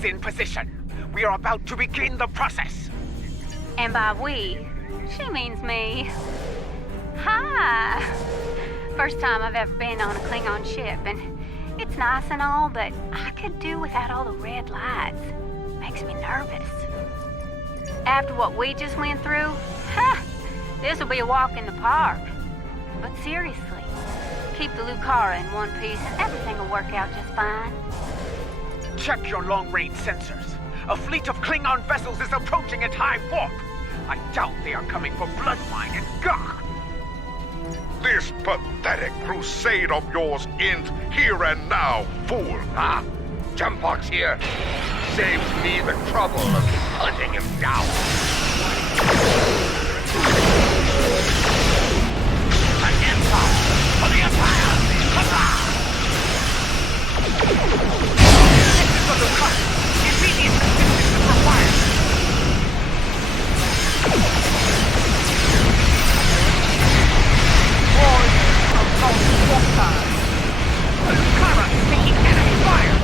is in position. We are about to begin the process. And by we, she means me. Hi! First time I've ever been on a Klingon ship, and it's nice and all, but I could do without all the red lights. Makes me nervous. After what we just went through, this'll be a walk in the park. But seriously, keep the Lucara in one piece and everything will work out just fine. Check your long-range sensors. A fleet of Klingon vessels is approaching at high warp. I doubt they are coming for bloodline and Gah. This pathetic crusade of yours ends here and now, fool. Ah, Jumpox here. Saves me the trouble of hunting him down. An empire for the Empire! Huzzah! This is the cut. Immediate assistance is required. Warriors of South Walker. The Lucara is taking enemy fire.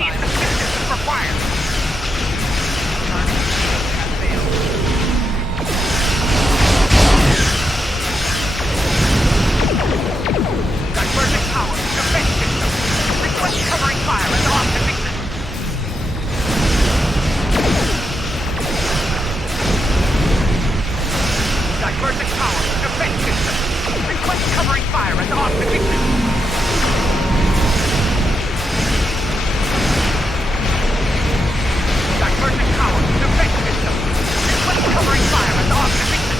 Immediate assistance is required. Divergent power, defense system. Request covering fire and off the victim. Divergent power, defense system. Request covering fire and off the victim. Divergent power, defense system. Request covering fire and off the victim.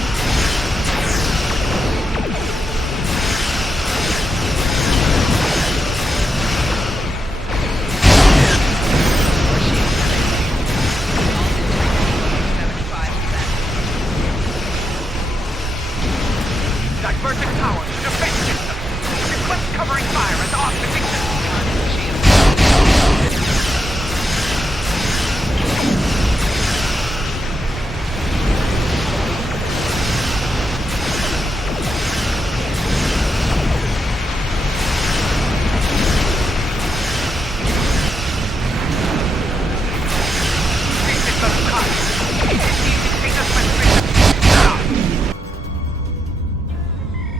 Divergent power, defense system. Request covering fire and off the victim.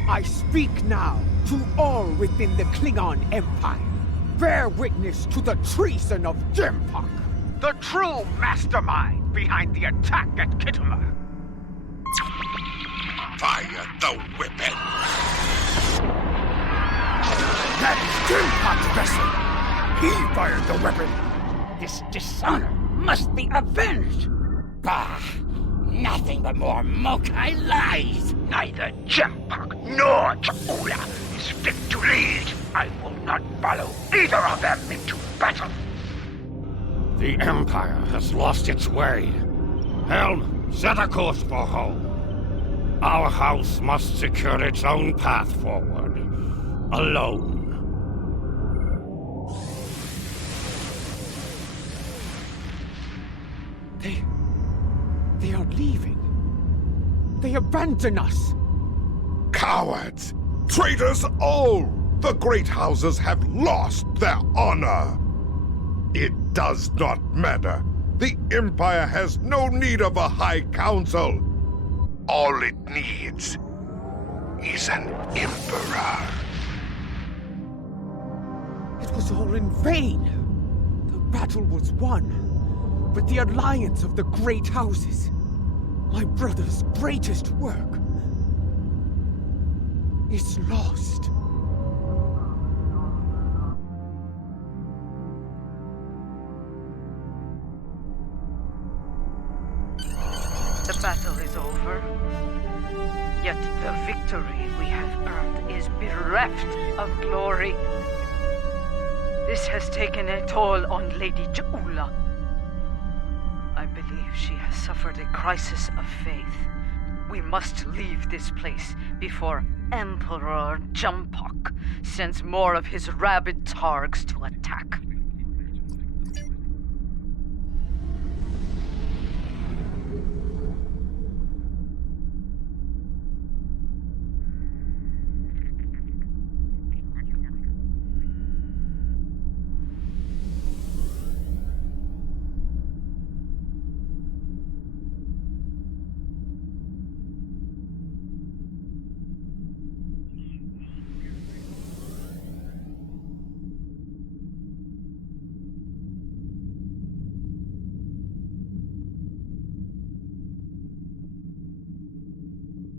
I speak now to all within the Klingon Empire. Bear witness to the treason of Jempok. The true mastermind behind the attack at Kittimer. Fire the weapon! That's Jempok's vessel. He fired the weapon. This dishonor must be avenged! Bah! Nothing but more Mokai lies! Neither Jempok nor Chakula is fit to lead. I will not follow either of them into battle. The Empire has lost its way. Helm, set a course for home. Our house must secure its own path forward. Alone. They are leaving. They abandon us. Cowards! Traitors all! The great houses have lost their honor. It does not matter. The Empire has no need of a High Council. All it needs is an Emperor. It was all in vain. The battle was won. But the alliance of the great houses, my brother's greatest work, is lost. The battle is over. Yet the victory we have earned is bereft of glory. This has taken a toll on Lady Jaula. I believe she has suffered a crisis of faith. We must leave this place before Emperor Jempok sends more of his rabid targs to attack.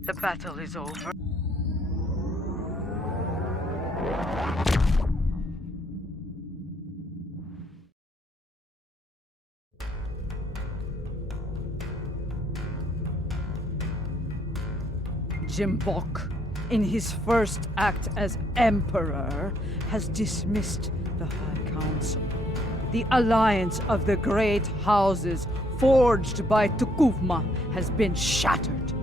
The battle is over. Jempok, in his first act as Emperor, has dismissed the High Council. The alliance of the great houses forged by Tukuvma has been shattered.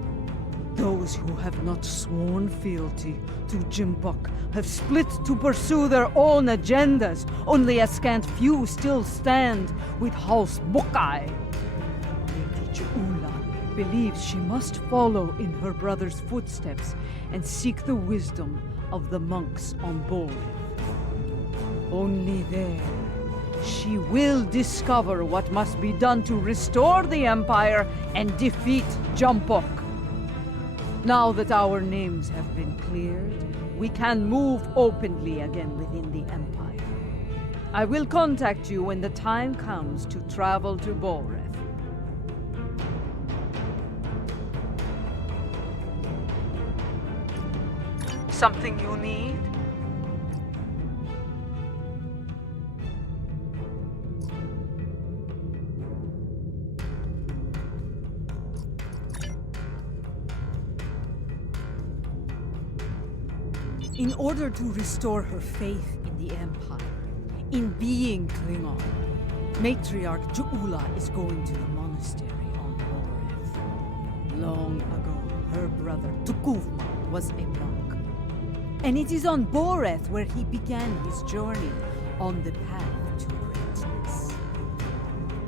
Those who have not sworn fealty to Jempok have split to pursue their own agendas. Only a scant few still stand with House Mokai. Lady Jaula believes she must follow in her brother's footsteps and seek the wisdom of the monks on Boleth. Only there she will discover what must be done to restore the Empire and defeat Jumpok. Now that our names have been cleared, we can move openly again within the Empire. I will contact you when the time comes to travel to Boreth. Something you need? In order to restore her faith in the Empire, in being Klingon, Matriarch Ju'ula is going to the monastery on Boreth. Long ago, her brother Tukuvma was a monk. And it is on Boreth where he began his journey on the path to greatness.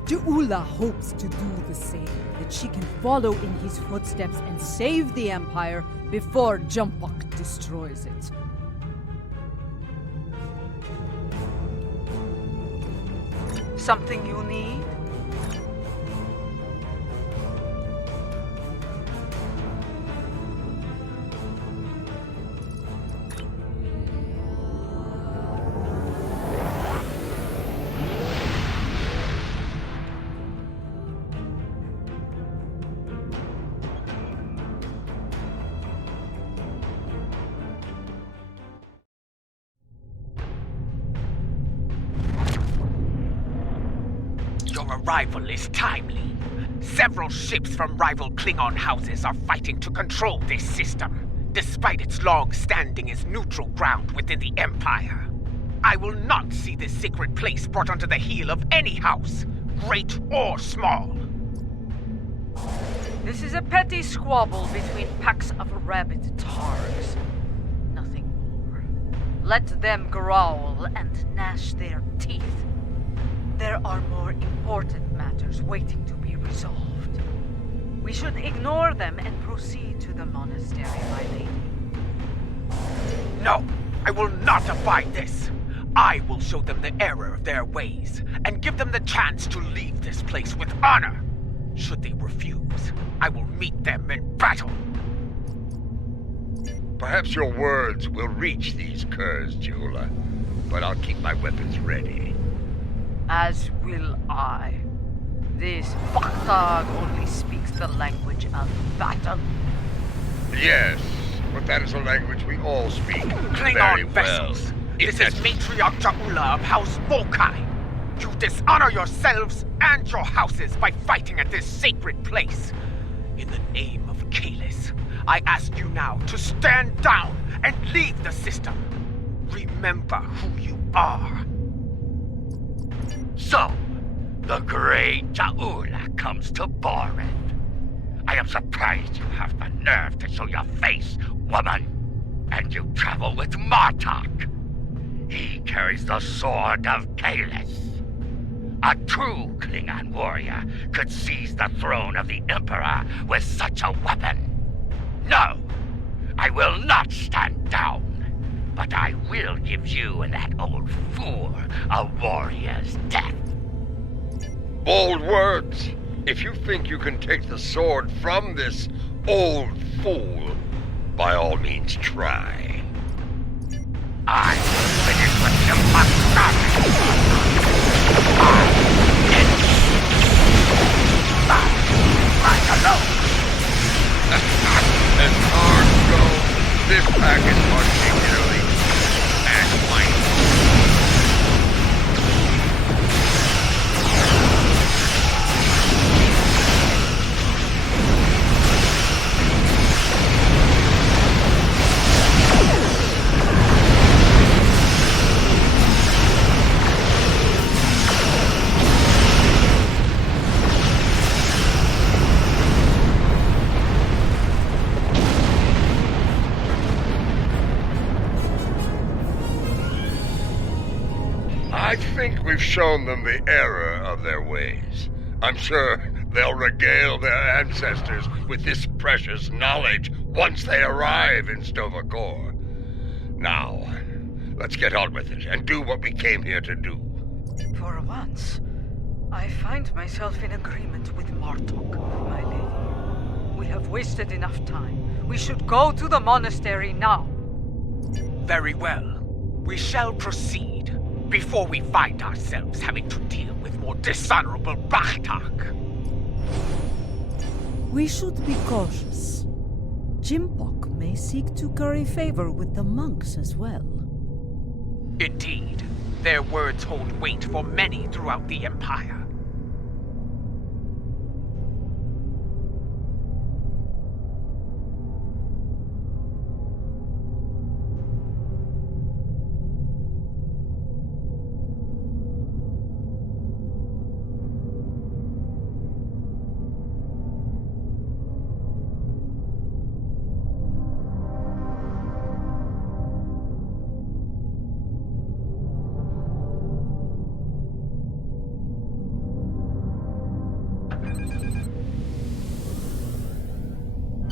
Ju'ula hopes to do the same, that she can follow in his footsteps and save the Empire before Jumpok destroys it. Something you need? Your arrival is timely. Several ships from rival Klingon houses are fighting to control this system, despite its long standing as neutral ground within the Empire. I will not see this sacred place brought under the heel of any house, great or small. This is a petty squabble between packs of rabid targs. Nothing more. Let them growl and gnash their teeth. There are more important matters waiting to be resolved. We should ignore them and proceed to the monastery, my lady. No, I will not abide this. I will show them the error of their ways, and give them the chance to leave this place with honor. Should they refuse, I will meet them in battle. Perhaps your words will reach these curs, Ju'ula, but I'll keep my weapons ready. As will I. This fucktard only speaks the language of battle. Yes, but that is a language we all speak very Klingon well. vessels. This is Matriarch Ju'ula of House Mokai. You dishonor yourselves and your houses by fighting at this sacred place. In the name of Kalis, I ask you now to stand down and leave the system. Remember who you are. So, the great Ju'ula comes to Boreth. I am surprised you have the nerve to show your face, woman. And you travel with Martok. He carries the sword of Kalis. A true Klingon warrior could seize the throne of the Emperor with such a weapon. No, I will not stand down. But I will give you and that old fool a warrior's death. Bold words. If you think you can take the sword from this old fool, by all means try. I will finish what you must start. I alone. As arms go, this pack is particularly and mighty. I think we've shown them the error of their ways. I'm sure they'll regale their ancestors with this precious knowledge once they arrive in Stovacor. Now, let's get on with it and do what we came here to do. For once, I find myself in agreement with Martok, my lady. We have wasted enough time. We should go to the monastery now. Very well. We shall proceed before we find ourselves having to deal with more dishonorable Bachtak. We should be cautious. Jimpok may seek to curry favor with the monks as well. Indeed, their words hold weight for many throughout the Empire.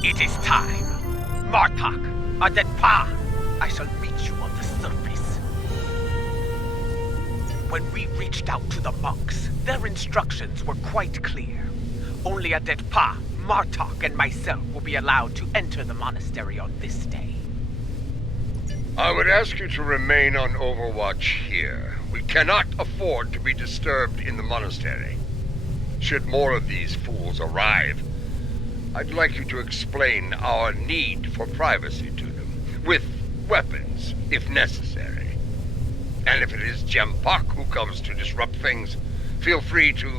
It is time. Martok, Adetpa, I shall meet you on the surface. When we reached out to the monks, their instructions were quite clear. Only Adetpa, Martok, and myself will be allowed to enter the monastery on this day. I would ask you to remain on overwatch here. We cannot afford to be disturbed in the monastery. Should more of these fools arrive, I'd like you to explain our need for privacy to them, with weapons, if necessary. And if it is Jempok who comes to disrupt things, feel free to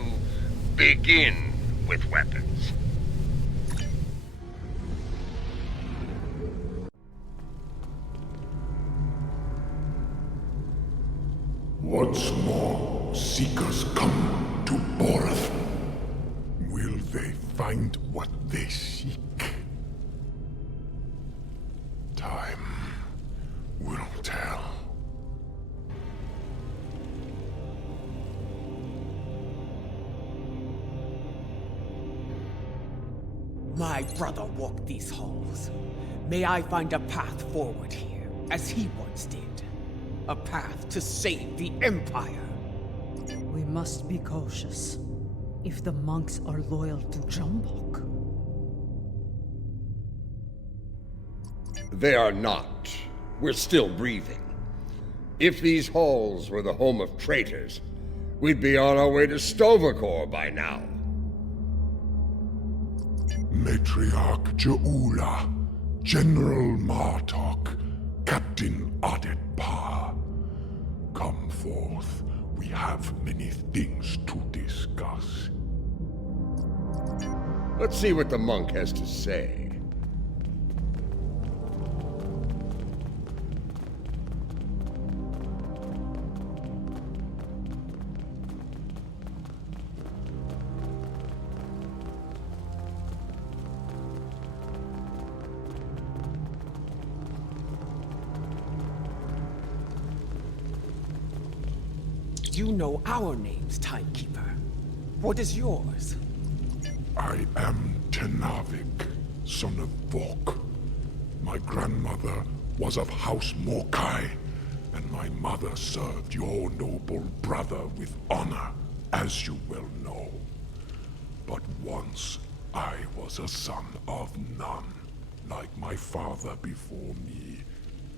begin with weapons. Once more, seekers come to Boreth. Will they find what they seek? Time will tell. My brother walked these halls. May I find a path forward here, as he once did. A path to save the Empire. We must be cautious. If the monks are loyal to Jambok. They are not. We're still breathing. If these halls were the home of traitors, we'd be on our way to Stovacor by now. Matriarch Jaula, General Martok, Captain Adetpa. Come forth. We have many things to discuss. Let's see what the monk has to say. You know our names, Timekeeper. What is yours? I am Tenavik, son of Vok. My grandmother was of House Morkai, and my mother served your noble brother with honor, as you well know. But once, I was a son of none, like my father before me,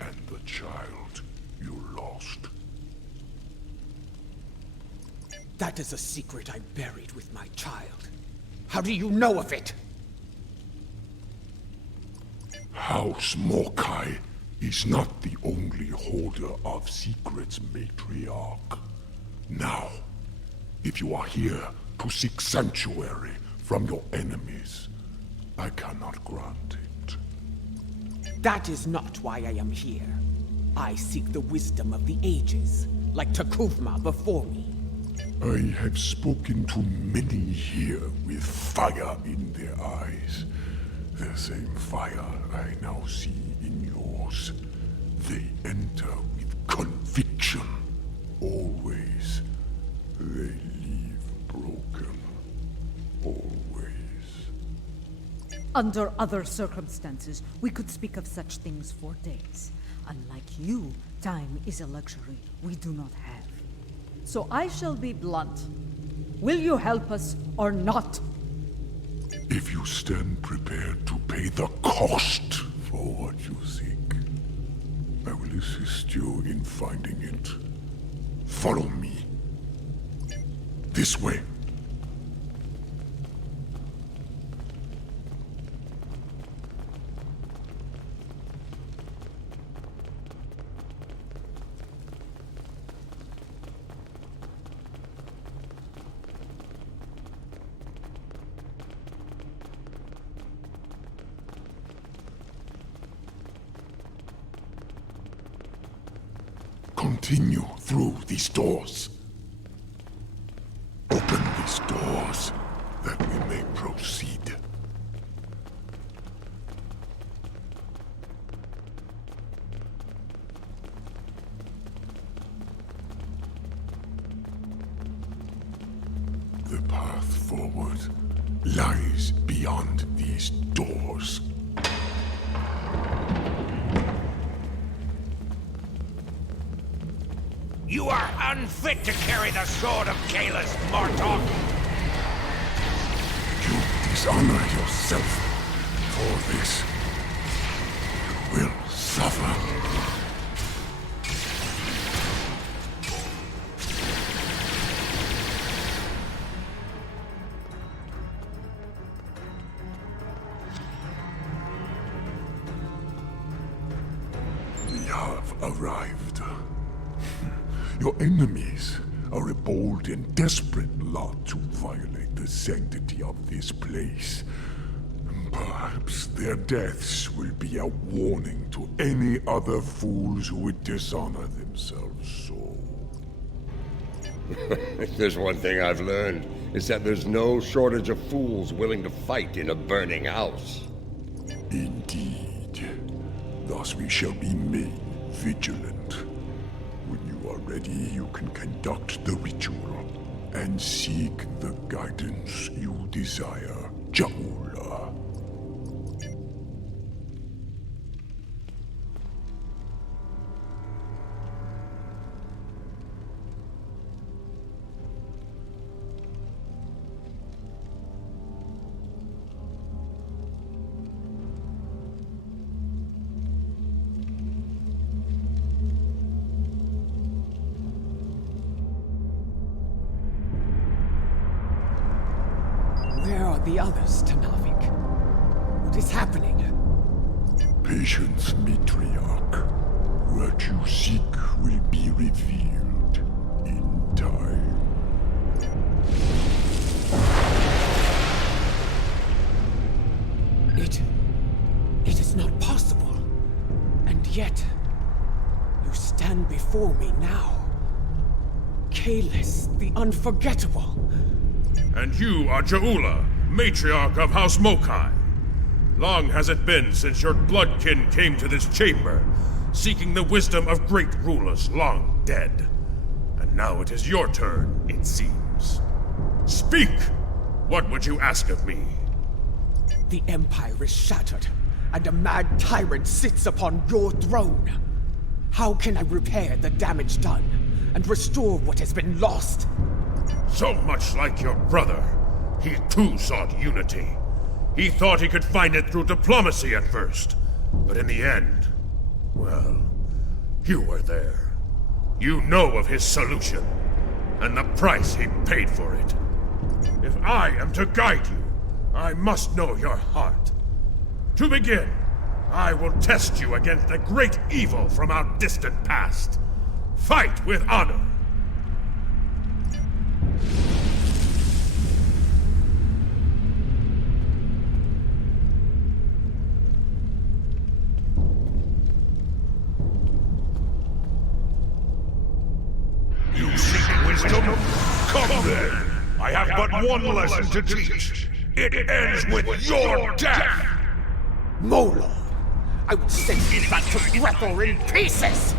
and the child you lost. That is a secret I buried with my child. How do you know of it? House Morkai is not the only holder of secrets, Matriarch. Now, if you are here to seek sanctuary from your enemies, I cannot grant it. That is not why I am here. I seek the wisdom of the ages, like Takuvma before me. I have spoken to many here with fire in their eyes. The same fire I now see in yours. They enter with conviction. Always. They leave broken. Always. Under other circumstances, we could speak of such things for days. Unlike you, time is a luxury we do not have. So I shall be blunt. Will you help us or not? If you stand prepared to pay the cost for what you seek, I will assist you in finding it. Follow me. This way. Continue through these doors. Open these doors, that we may proceed. The path forward lies beyond these doors. You are unfit to carry the sword of Kalis, Martok! You dishonor yourself for this. You will suffer. We have arrived. Your enemies are a bold and desperate lot to violate the sanctity of this place. Perhaps their deaths will be a warning to any other fools who would dishonor themselves so. If there's one thing I've learned, it's that there's no shortage of fools willing to fight in a burning house. Indeed. Thus we shall be made vigilant. When you are ready, you can conduct the ritual and seek the guidance you desire, Jaula. Where are the others, Tanavik? What is happening? Patience, Matriarch. What you seek will be revealed in time. It is not possible. And yet, you stand before me now. Kalis, the Unforgettable. And you are Jaula, matriarch of House Mokai. Long has it been since your bloodkin came to this chamber, seeking the wisdom of great rulers long dead. And now it is your turn, it seems. Speak! What would you ask of me? The Empire is shattered, and a mad tyrant sits upon your throne. How can I repair the damage done, and restore what has been lost? So much like your brother, he too sought unity. He thought he could find it through diplomacy at first, but in the end, well, you were there. You know of his solution, and the price he paid for it. If I am to guide you, I must know your heart. To begin, I will test you against the great evil from our distant past. Fight with honor. You seek wisdom? Come then! I have but one lesson to teach. It ends with your death! Molo! I will send you back to Grethel in pieces!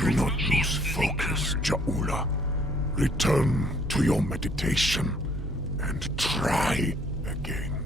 Do not lose focus, Ja'ula. Return to your meditation and try again.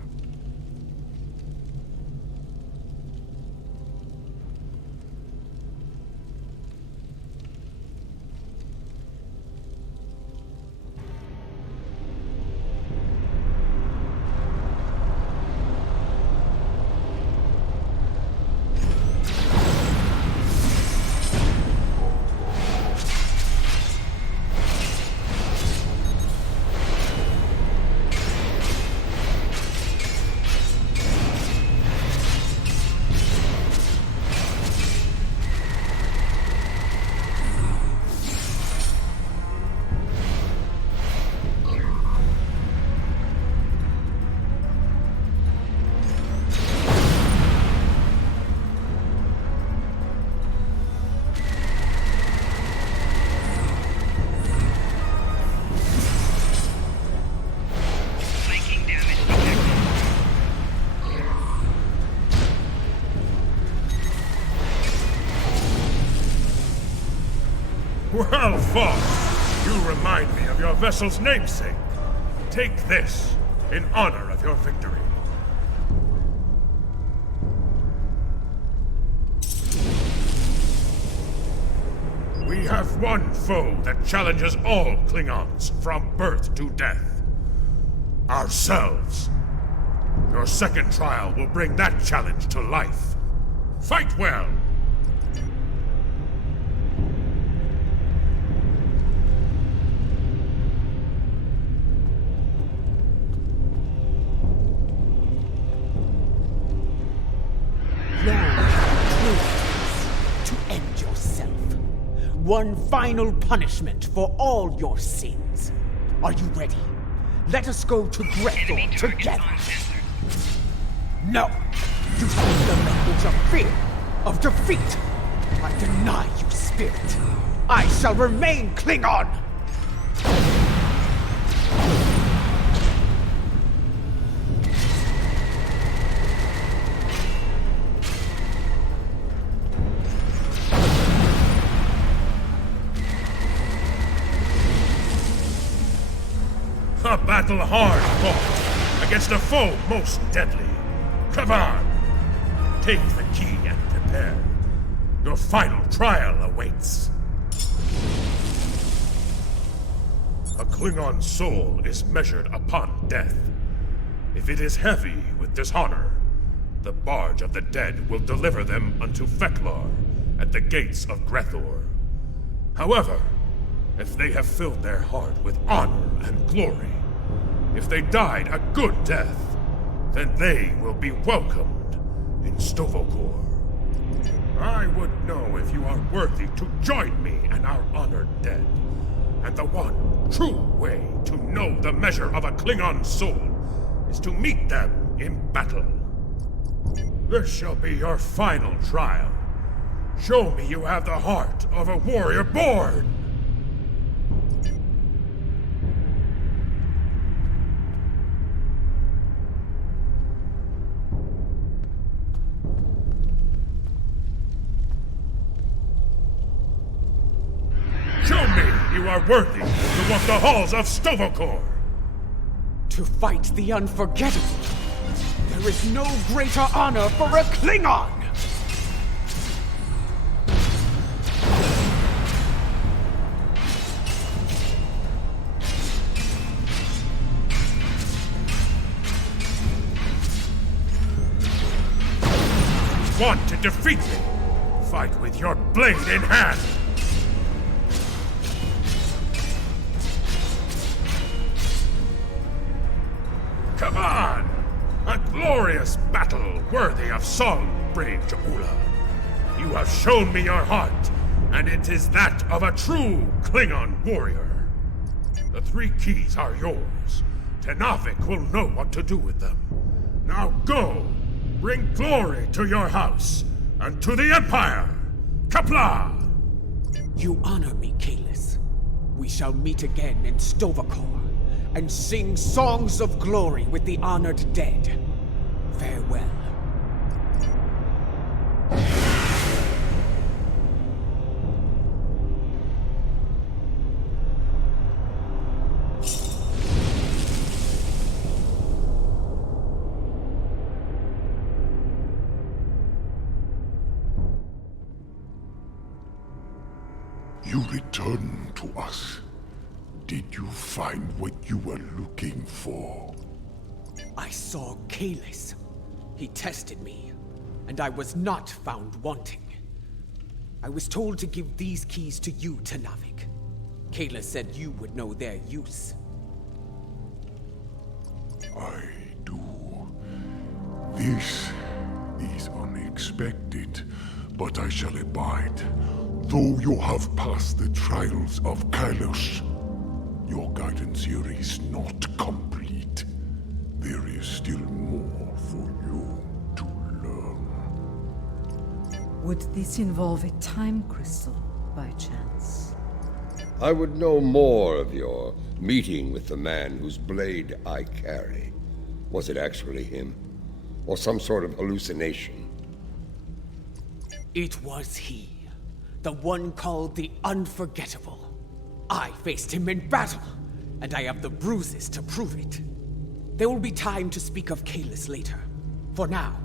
Well fought! You remind me of your vessel's namesake. Take this in honor of your victory. We have one foe that challenges all Klingons from birth to death. Ourselves. Your second trial will bring that challenge to life. Fight well! To end yourself. One final punishment for all your sins. Are you ready? Let us go to Grethor together. No! You speak the language of fear, of defeat. I deny you, spirit. I shall remain Klingon! A battle hard fought against a foe most deadly. Come on! Take the key and prepare. Your final trial awaits. A Klingon soul is measured upon death. If it is heavy with dishonor, the barge of the dead will deliver them unto Feklar at the gates of Grethor. However, if they have filled their heart with honor and glory, if they died a good death, then they will be welcomed in Stovokor. I would know if you are worthy to join me and our honored dead. And the one true way to know the measure of a Klingon soul is to meet them in battle. This shall be your final trial. Show me you have the heart of a warrior born! Show me you are worthy to walk the halls of Stovokor! To fight the unforgettable, there is no greater honor for a Klingon! Want to defeat me? Fight with your blade in hand! Come on! A glorious battle worthy of song, brave Ja'ula. You have shown me your heart, and it is that of a true Klingon warrior. The 3 keys are yours. Tenavik will know what to do with them. Now go! Bring glory to your house, and to the Empire! Kapla! You honor me, Kalis. We shall meet again in Stovokor, and sing songs of glory with the honored dead. Farewell. you return to us, did you find what you were looking for? I saw Kalis. He tested me, and I was not found wanting. I was told to give these keys to you, Tanavik. Kalis said you would know their use. I do. This is unexpected, but I shall abide. Though you have passed the trials of Kalos, your guidance here is not complete. There is still more for you to learn. Would this involve a time crystal, by chance? I would know more of your meeting with the man whose blade I carry. Was it actually him? Or some sort of hallucination? It was he. The one called the Unforgettable. I faced him in battle, and I have the bruises to prove it. There will be time to speak of Kalis later. For now,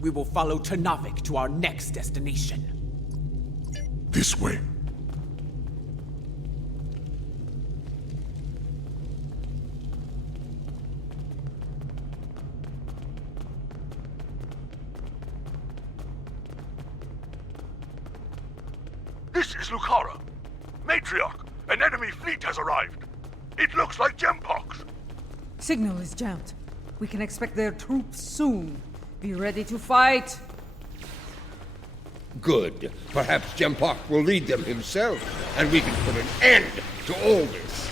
we will follow Tanavik to our next destination. This way. This is Lucara. Matriarch, an enemy fleet has arrived. It looks like Gempox. Signal is jammed. We can expect their troops soon. Be ready to fight. Good. Perhaps Gempox will lead them himself, and we can put an end to all this.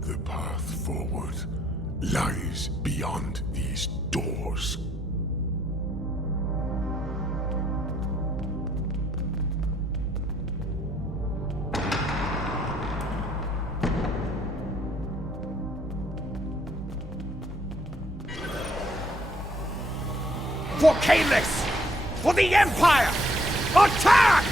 The path forward lies beyond these doors. For Kalis! For the Empire! Attack!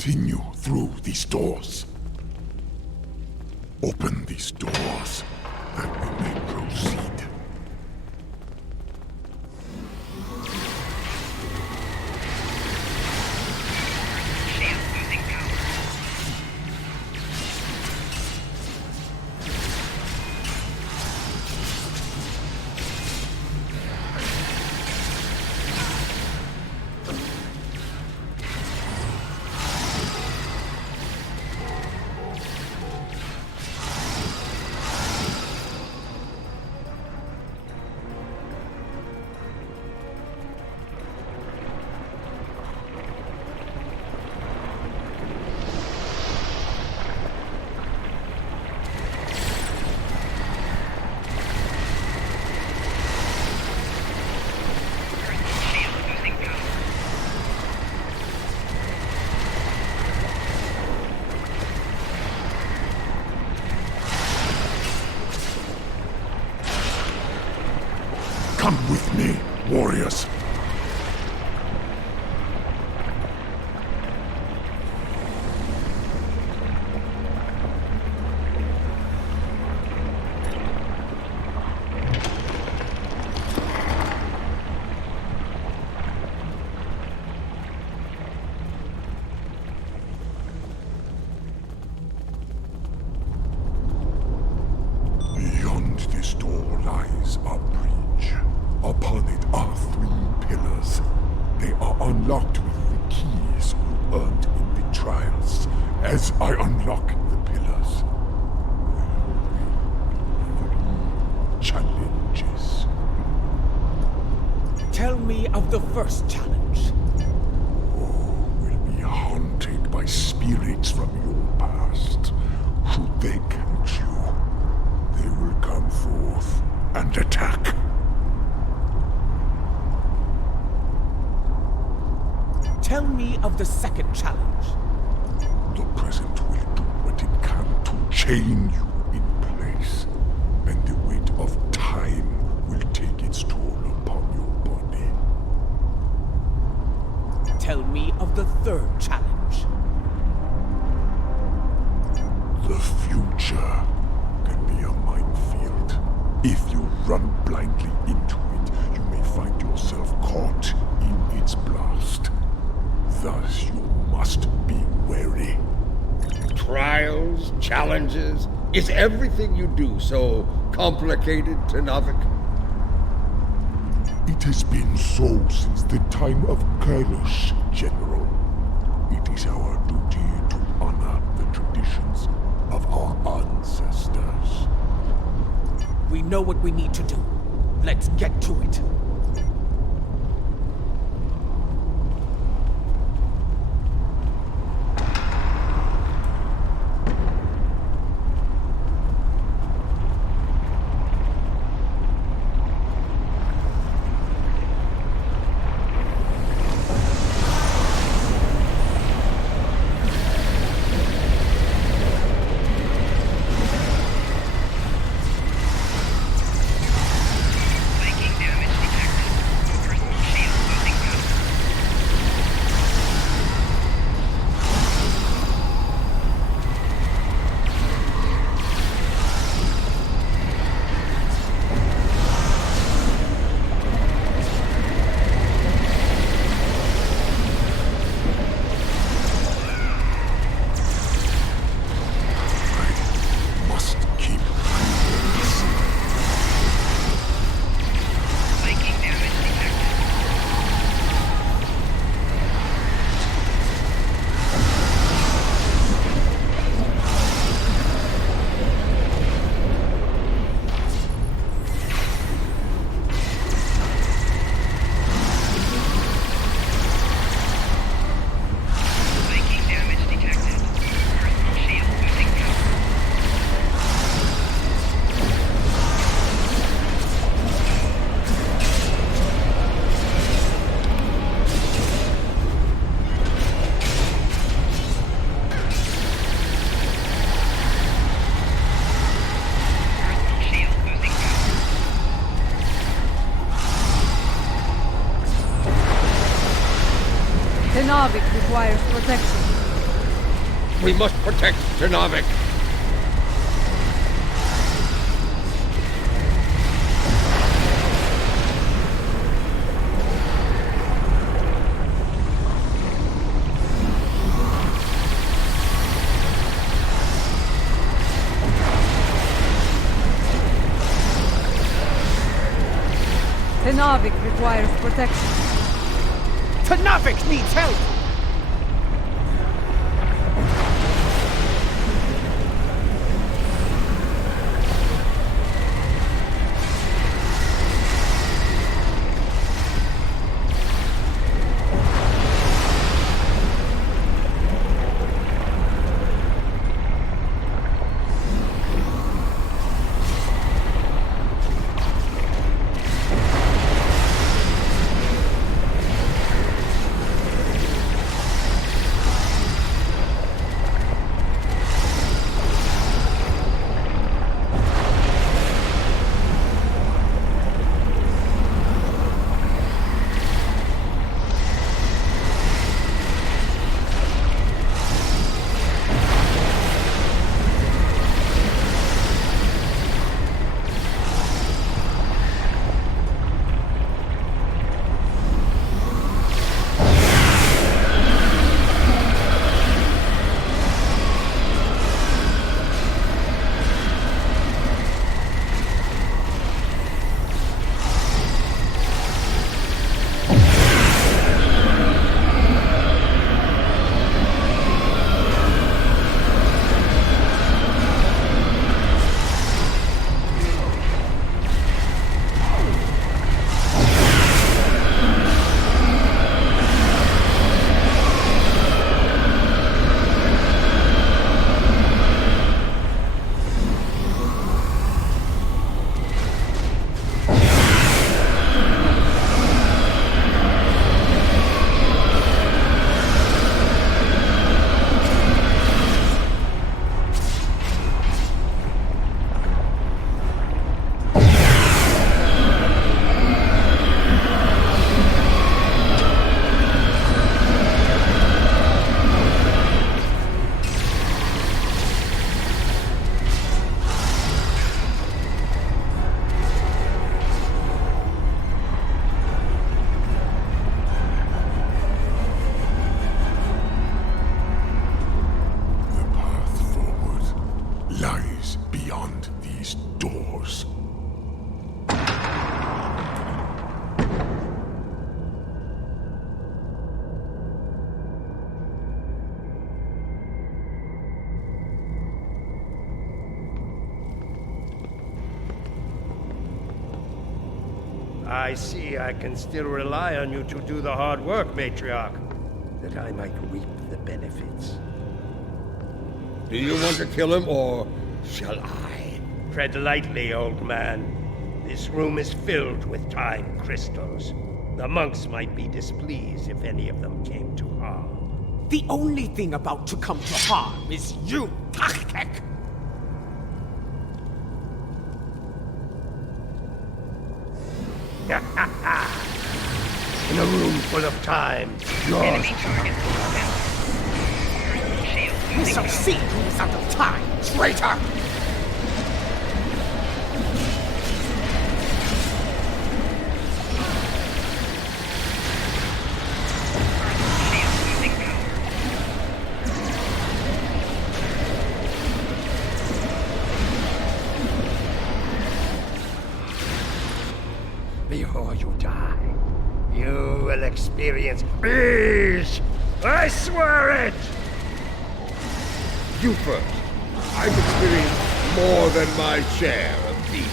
continue through these doors. Open these doors, that we may proceed. Come with me, warriors. Beyond this door lies a breach. Upon it are 3 pillars. They are unlocked with the keys you earned in the trials. As I unlock the pillars, there will be 3 challenges. Tell me of the first challenge. Will be haunted by spirits from your past. Should they catch you, they will come forth and attack. Tell me of the second challenge. The present will do what it can to chain you in place, and the weight of time will take its toll upon your body. Tell me of the third challenge. The future can be a minefield. If you run blindly into it, you may find yourself caught in its blast. Thus, you must be wary. Trials, challenges, is everything you do so complicated, Tenavik? It has been so since the time of Kailash, General. It is our duty to honor the traditions of our ancestors. We know what we need to do. Let's get to it. Tenavik requires protection. We must protect Ternavik. The Narvik requires protection. Ternavik needs help! I see I can still rely on you to do the hard work, Matriarch, that I might reap the benefits. Do you want to kill him, or shall I? Tread lightly, old man. This room is filled with time crystals. The monks might be displeased if any of them came to harm. The only thing about to come to harm is you, Tachtek! In a room full of time, yours. We shall see who's out of time, traitor! Before you die, you will experience peace! I swear it! You first. I've experienced more than my share of these.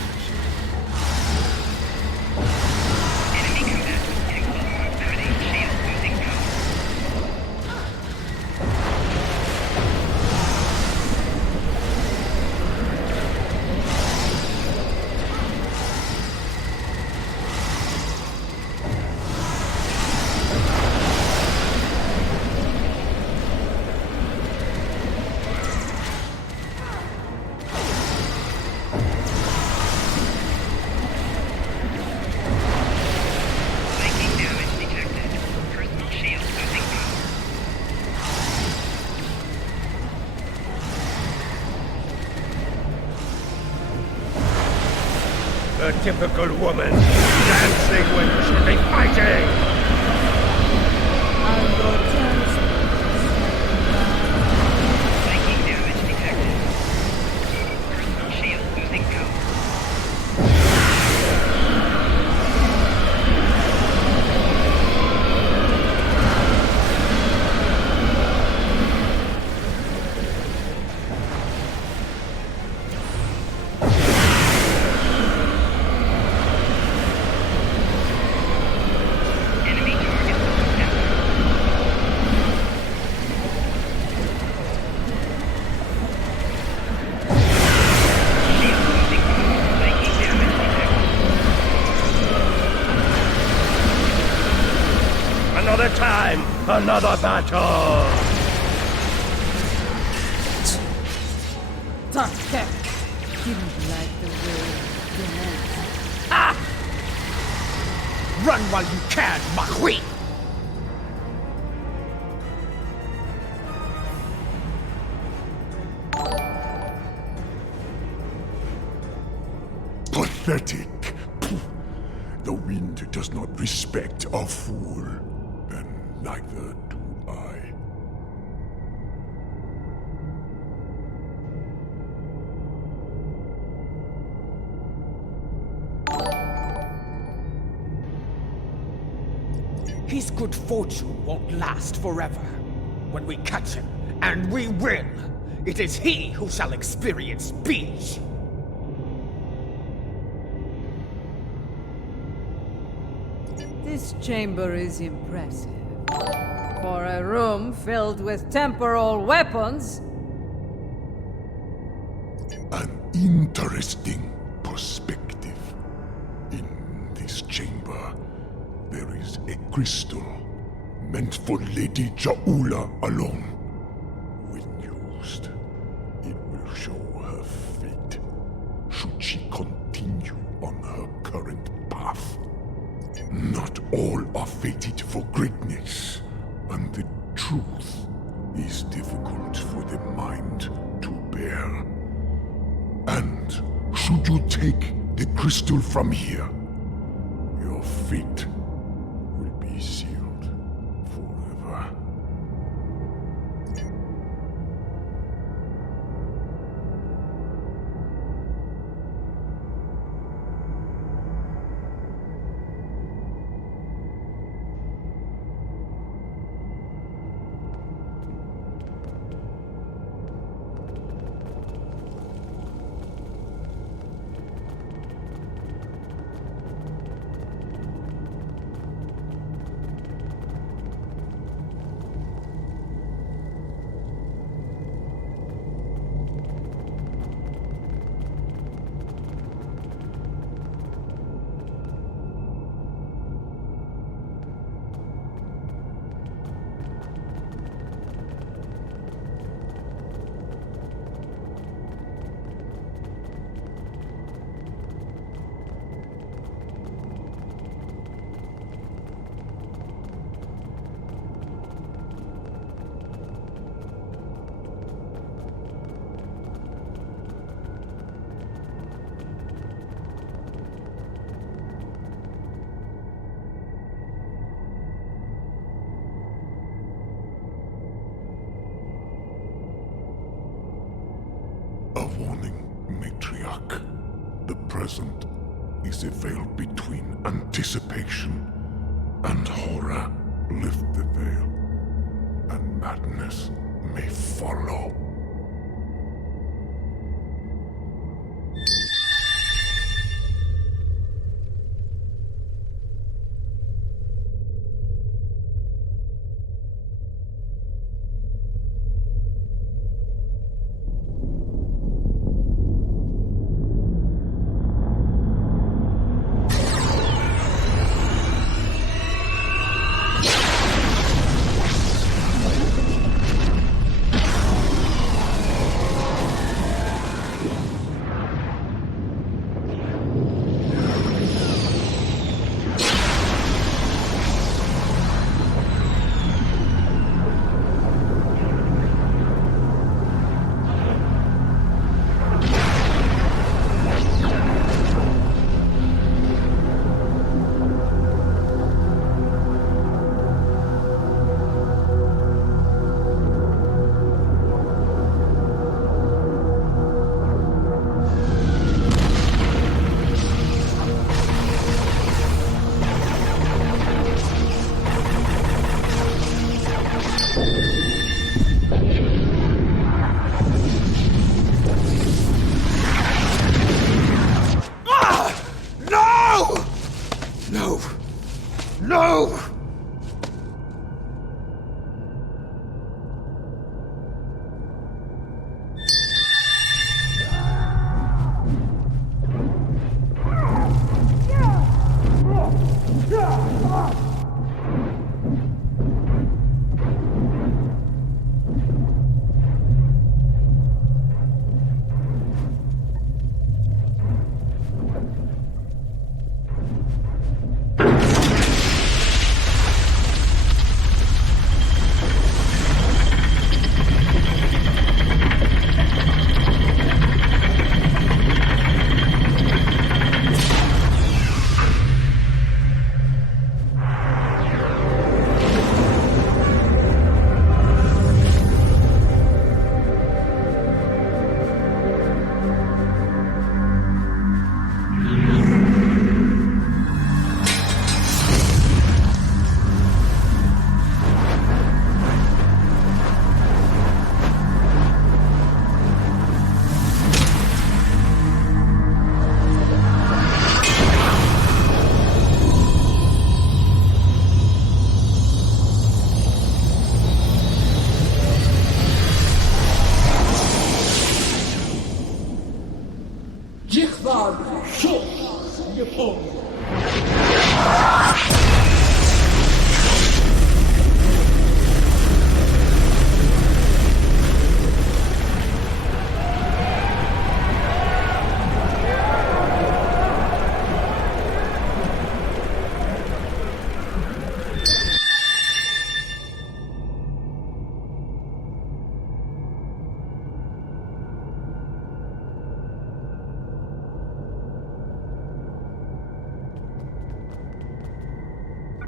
A typical woman, dancing when you should be fighting! Psychic damage detected. Personal shield losing power. Enemy target lost power. Shield losing power. Psychic damage detected. Another time, another battle! Tarkek didn't like the way you danced. Run while you can, Mahui! Pathetic. Pooh. The wind does not respect a fool, and neither do I. His good fortune won't last forever. When we catch him, and we will, it is he who shall experience Beach. This chamber is impressive. For a room filled with temporal weapons, An interesting perspective. In this chamber, there is a crystal meant for Lady Jaula alone. When used, it will show her fate, should she continue on her current path. Not all are fated for greatness, and the truth is difficult for the mind to bear. And should you take the crystal from here, your fate will be sealed forever. A warning, matriarch. The present is a veil between anticipation and horror. Lift the veil, and madness may follow. No!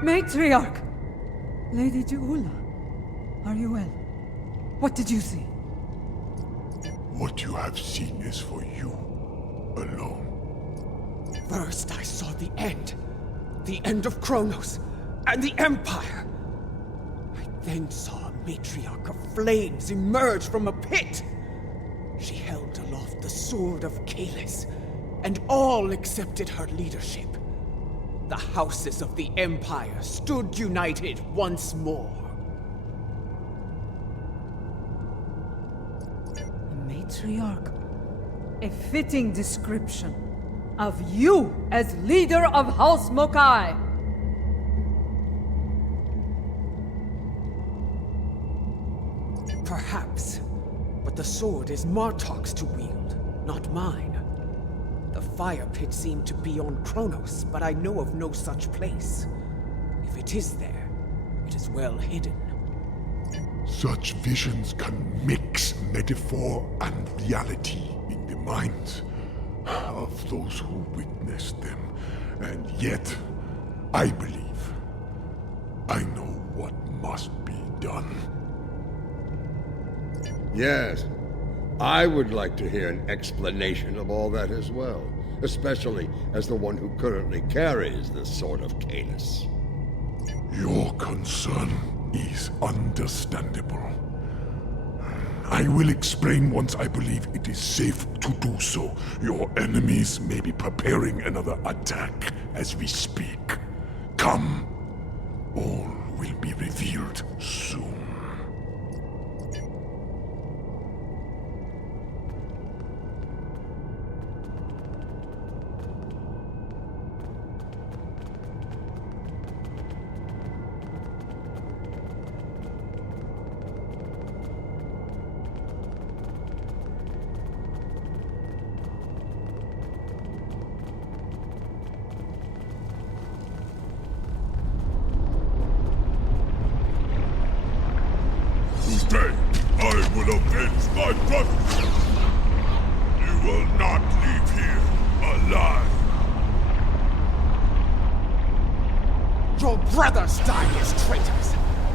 Matriarch! Lady Juula, are you well? What did you see? What you have seen is for you alone. First I saw the end. The end of Kronos and the Empire. I then saw a matriarch of flames emerge from a pit. She held aloft the sword of Kalis, and all accepted her leadership. The houses of the Empire stood united once more. Matriarch, a fitting description of you as leader of House Mokai. Perhaps, but the sword is Martok's to wield, not mine. The fire pit seemed to be on Kronos, but I know of no such place. If it is there, it is well hidden. Such visions can mix metaphor and reality in the minds of those who witness them. And yet, I believe I know what must be done. Yes. I would like to hear an explanation of all that as well, especially as the one who currently carries the Sword of Kalis. Your concern is understandable. I will explain once I believe it is safe to do so. Your enemies may be preparing another attack as we speak. Come. All will be revealed soon. Today, I will avenge my brothers. You will not leave here alive. Your brothers died as traitors,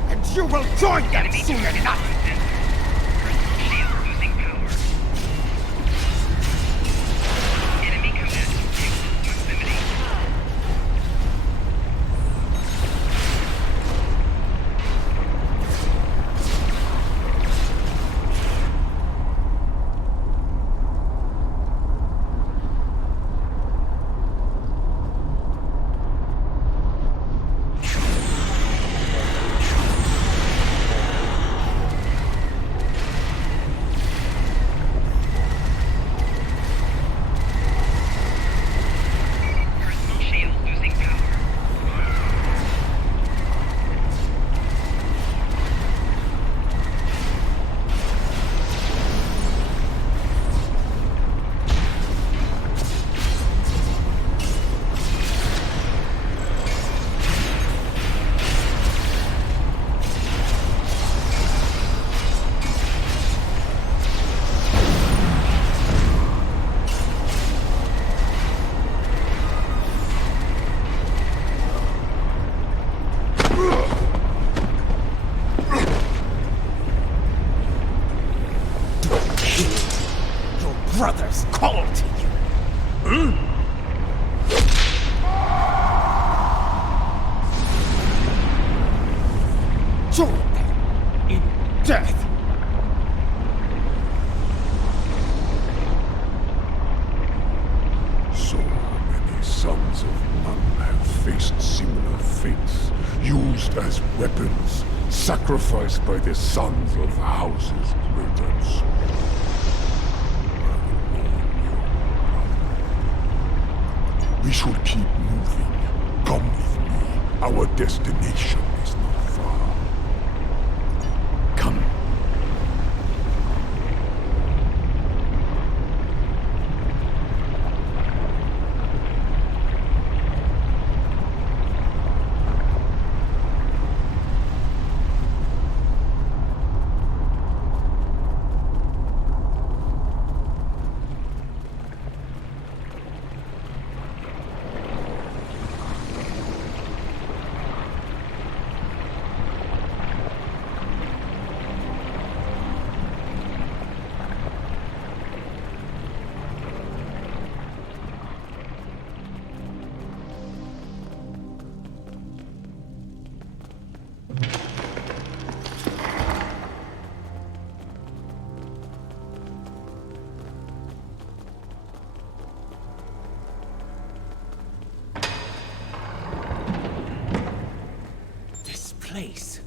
and you will join them soon enough! Shield losing power. Enemy command proximity. sons of men have faced similar fates, used as weapons, sacrificed by the sons of houses great and small. We should keep moving. Come with me. Our destination is not far. Come. Place.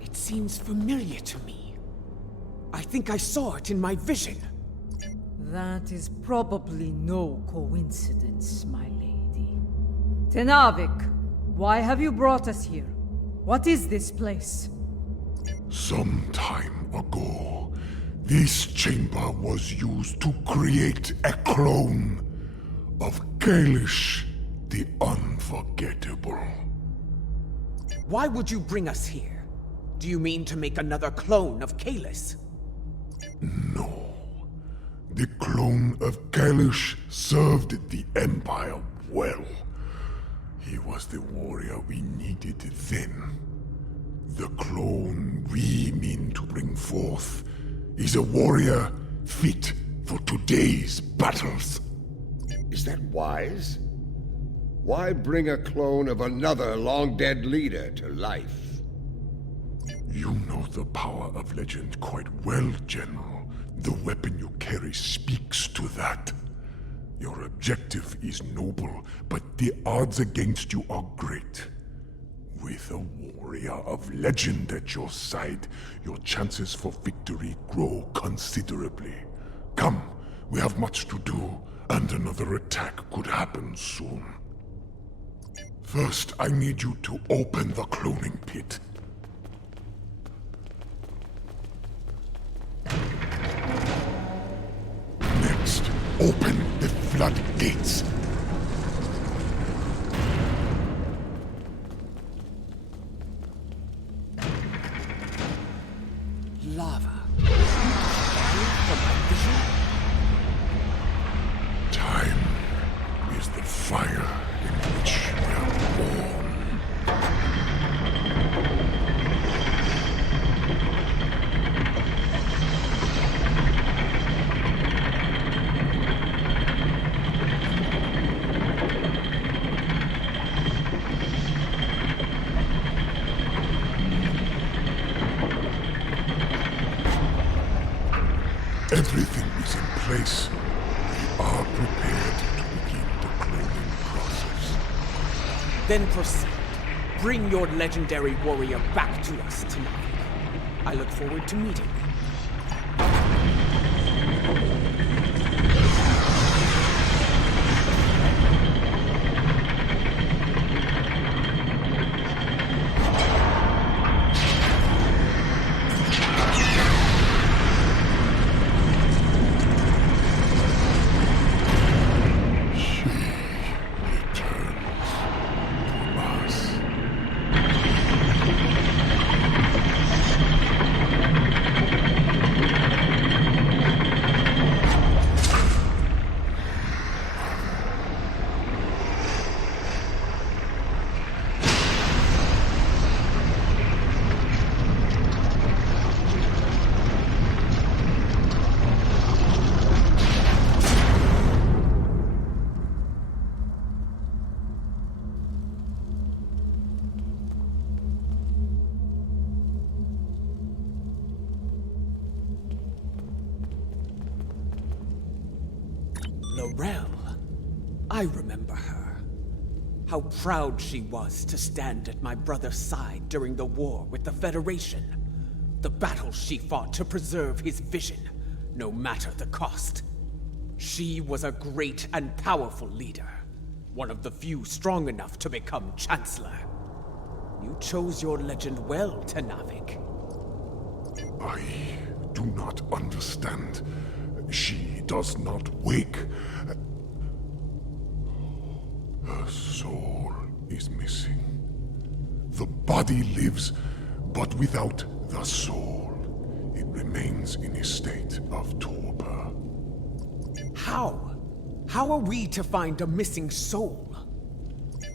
It seems familiar to me. I think I saw it in my vision. That is probably no coincidence, my lady. Tenavik, why have you brought us here? What is this place? Some time ago, this chamber was used to create a clone of Kalish the Unforgettable. Why would you bring us here? Do you mean to make another clone of Kalis? No. The clone of Kalish served the Empire well. He was the warrior we needed then. The clone we mean to bring forth is a warrior fit for today's battles. Is that wise? Why bring a clone of another long-dead leader to life? You know the power of legend quite well, General. The weapon you carry speaks to that. Your objective is noble, but the odds against you are great. With a warrior of legend at your side, your chances for victory grow considerably. Come, we have much to do, and another attack could happen soon. First, I need you to open the cloning pit. Next, open the floodgates. Lava. From my vision? Time is the fire in which we are born. Everything is in place. We are prepared to begin the cloning process. Then proceed. Bring your legendary warrior back to us tonight. I look forward to meeting you. Laurel. I remember her. how proud she was to stand at my brother's side during the war with the Federation. The battles she fought to preserve his vision, no matter the cost. She was a great and powerful leader, one of the few strong enough to become Chancellor. You chose your legend well, Tenavik. I do not understand. She does not wake. Her soul is missing. The body lives, but without the soul. It remains in a state of torpor. How? How are we to find a missing soul?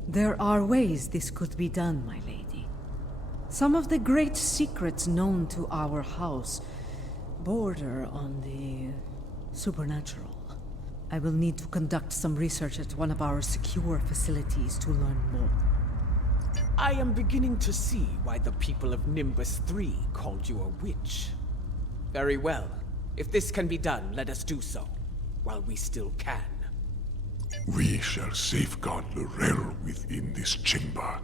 There are ways this could be done, my lady. Some of the great secrets known to our house border on the supernatural. I will need to conduct some research at one of our secure facilities to learn more. I am beginning to see why the people of Nimbus 3 called you a witch. Very well. If this can be done, let us do so, while we still can. We shall safeguard Lorel within this chamber,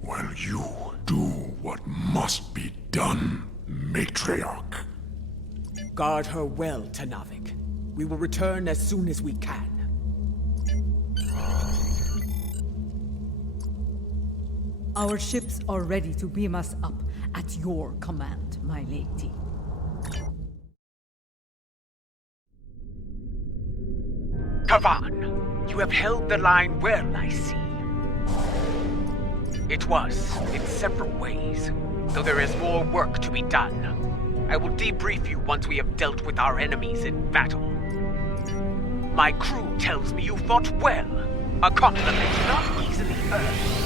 while you do what must be done, Matriarch. Guard her well, Tenavik. We will return as soon as we can. Our ships are ready to beam us up at your command, my lady. Kavan, you have held the line well, I see. It was, in several ways, though there is more work to be done. I will debrief you once we have dealt with our enemies in battle. My crew tells me you fought well, a compliment not easily earned.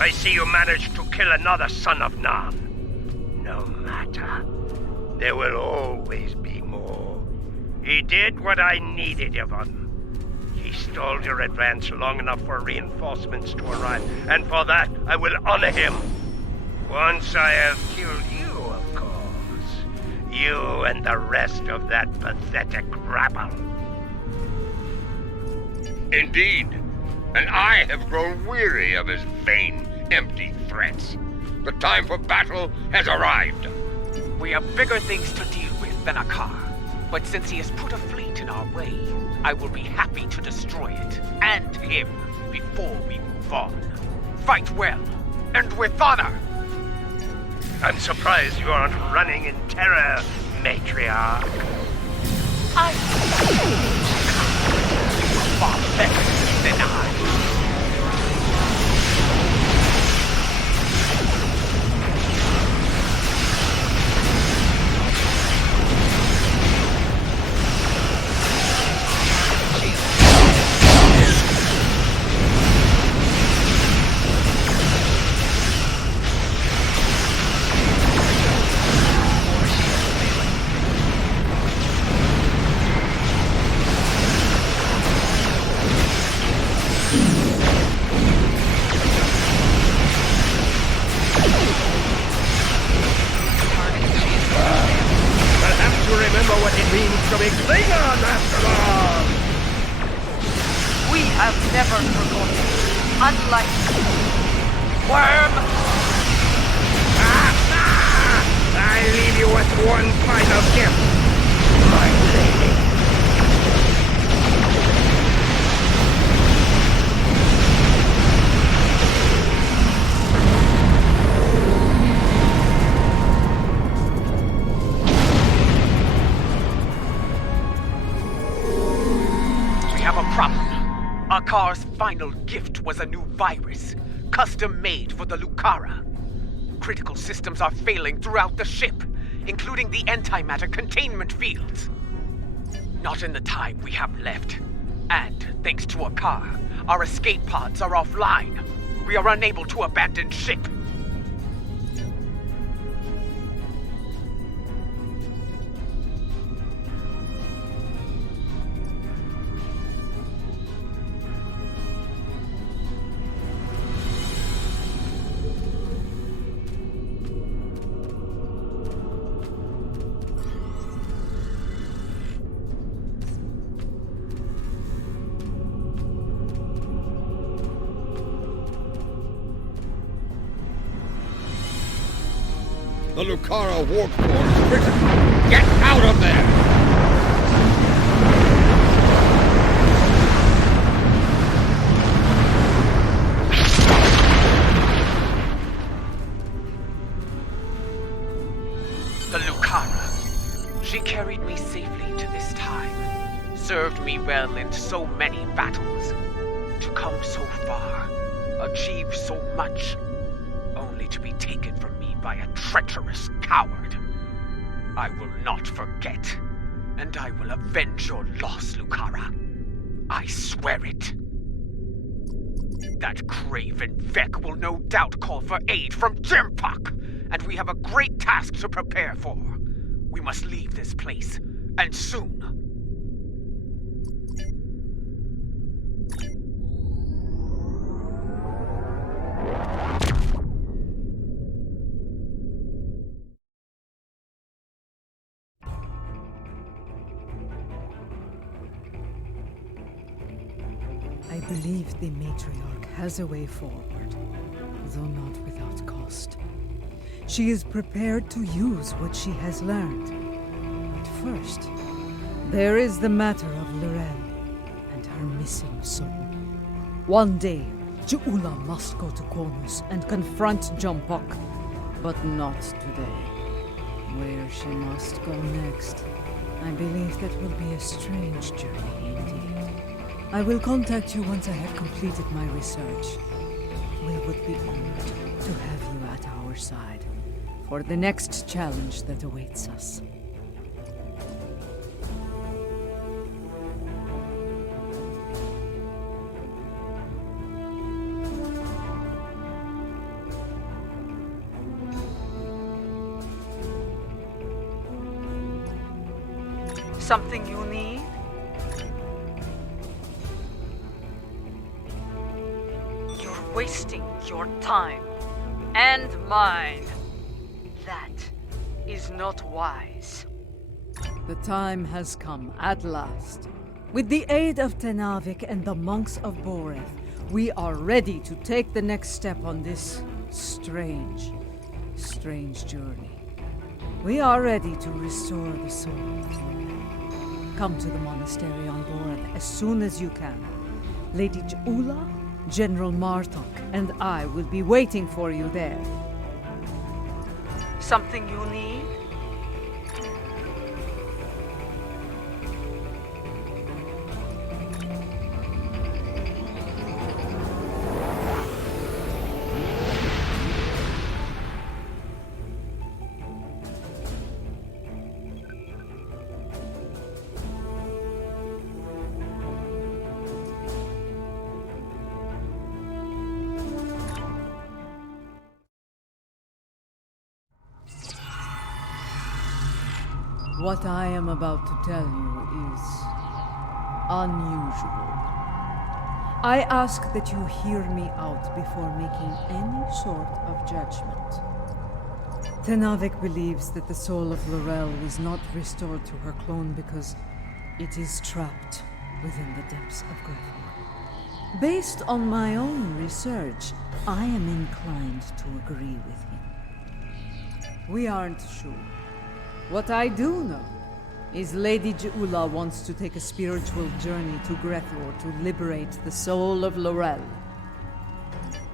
I see you managed to kill another son of Nan. No matter. There will always be more. He did what I needed of him. He stalled your advance long enough for reinforcements to arrive, and for that I will honor him. Once I have killed you, of course. You and the rest of that pathetic rabble. Indeed. And I have grown weary of his vain, empty threats. The time for battle has arrived. We have bigger things to deal with than a car. But since he has put a fleet in our way, I will be happy to destroy it, and him, before we move on. Fight well, and with honor! I'm surprised you aren't running in terror, Matriarch. Far better than I. light. Worm! I leave you with one final gift, my lady. We have a problem. Akar's final gift was a new virus, custom made for the Lucara. Critical systems are failing throughout the ship, including the antimatter containment fields. Not in the time we have left. And, thanks to Akar, our escape pods are offline. We are unable to abandon ship. The Lucara warp core is critical. Get out of there! The Lucara. She carried me safely to this time. Served me well in so many battles. To come so far. Achieve so much. Only to be taken from me by a treacherous coward. I will not forget, and I will avenge your loss, Lucara. I swear it. That craven Vec will no doubt call for aid from Jimpak, and we have a great task to prepare for. We must leave this place, and soon. I believe the matriarch has a way forward, though not without cost. She is prepared to use what she has learned. But first, there is the matter of Lorel and her missing soul. One day, Ju'ula must go to Konus and confront Jumpuck, but not today. Where she must go next, I believe that will be a strange journey indeed. I will contact you once I have completed my research. We would be honored to have you at our side for the next challenge that awaits us. Something you need? You're wasting your time. And mine. That is not wise. The time has come at last. With the aid of Tenavik and the monks of Boreth, we are ready to take the next step on this strange journey. We are ready to restore the soul of Lorel. Come to the monastery on Boreth as soon as you can. Lady Ju'ula, General Martok, and I will be waiting for you there. Something you need? What I am about to tell you is unusual. I ask that you hear me out before making any sort of judgment. Tenavik believes that the soul of Lorel was not restored to her clone because it is trapped within the depths of Gryffindor. Based on my own research, I am inclined to agree with him. We aren't sure. What I do know is Lady Jeula wants to take a spiritual journey to Grethor to liberate the soul of Laurel.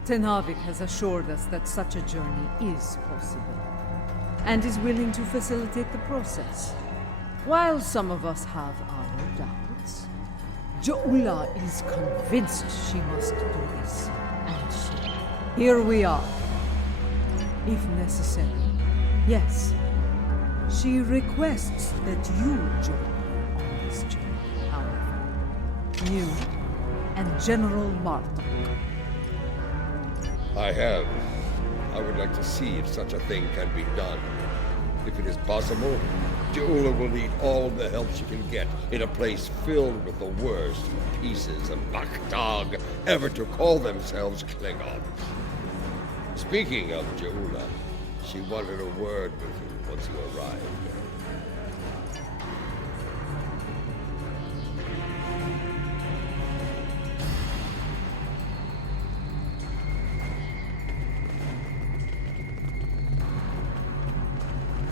Tenavik has assured us that such a journey is possible, and is willing to facilitate the process. While some of us have our doubts, Jeula is convinced she must do this, and so here we are. If necessary, yes. She requests that you join her on this journey, however. You and General Martok. I would like to see if such a thing can be done. If it is possible, Jeula will need all the help she can get in a place filled with the worst pieces of Baktag ever to call themselves Klingons. Speaking of Jeula, she wanted a word with you once you arrived.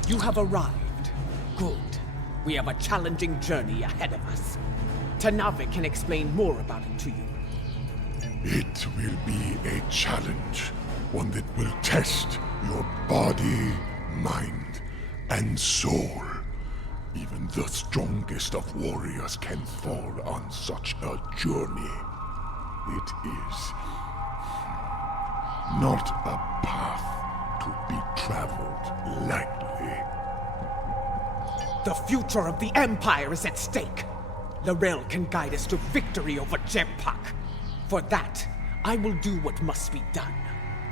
You have arrived. Good. We have a challenging journey ahead of us. Tenavik can explain more about it to you. It will be a challenge, one that will test your body, mind, and soul. Even the strongest of warriors can fall on such a journey. It is not a path to be traveled lightly. The future of the Empire is at stake. Laurel can guide us to victory over Jempak. For that, I will do what must be done,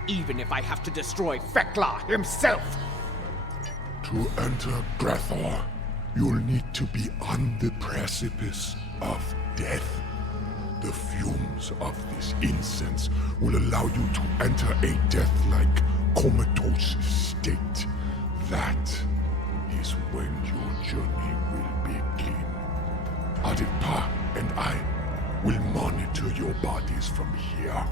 even if I have to destroy Fekla himself. To enter Grethor, you'll need to be on the precipice of death. The fumes of this incense will allow you to enter a death-like comatose state. That is when your journey will begin. Aditpa and I will monitor your bodies from here.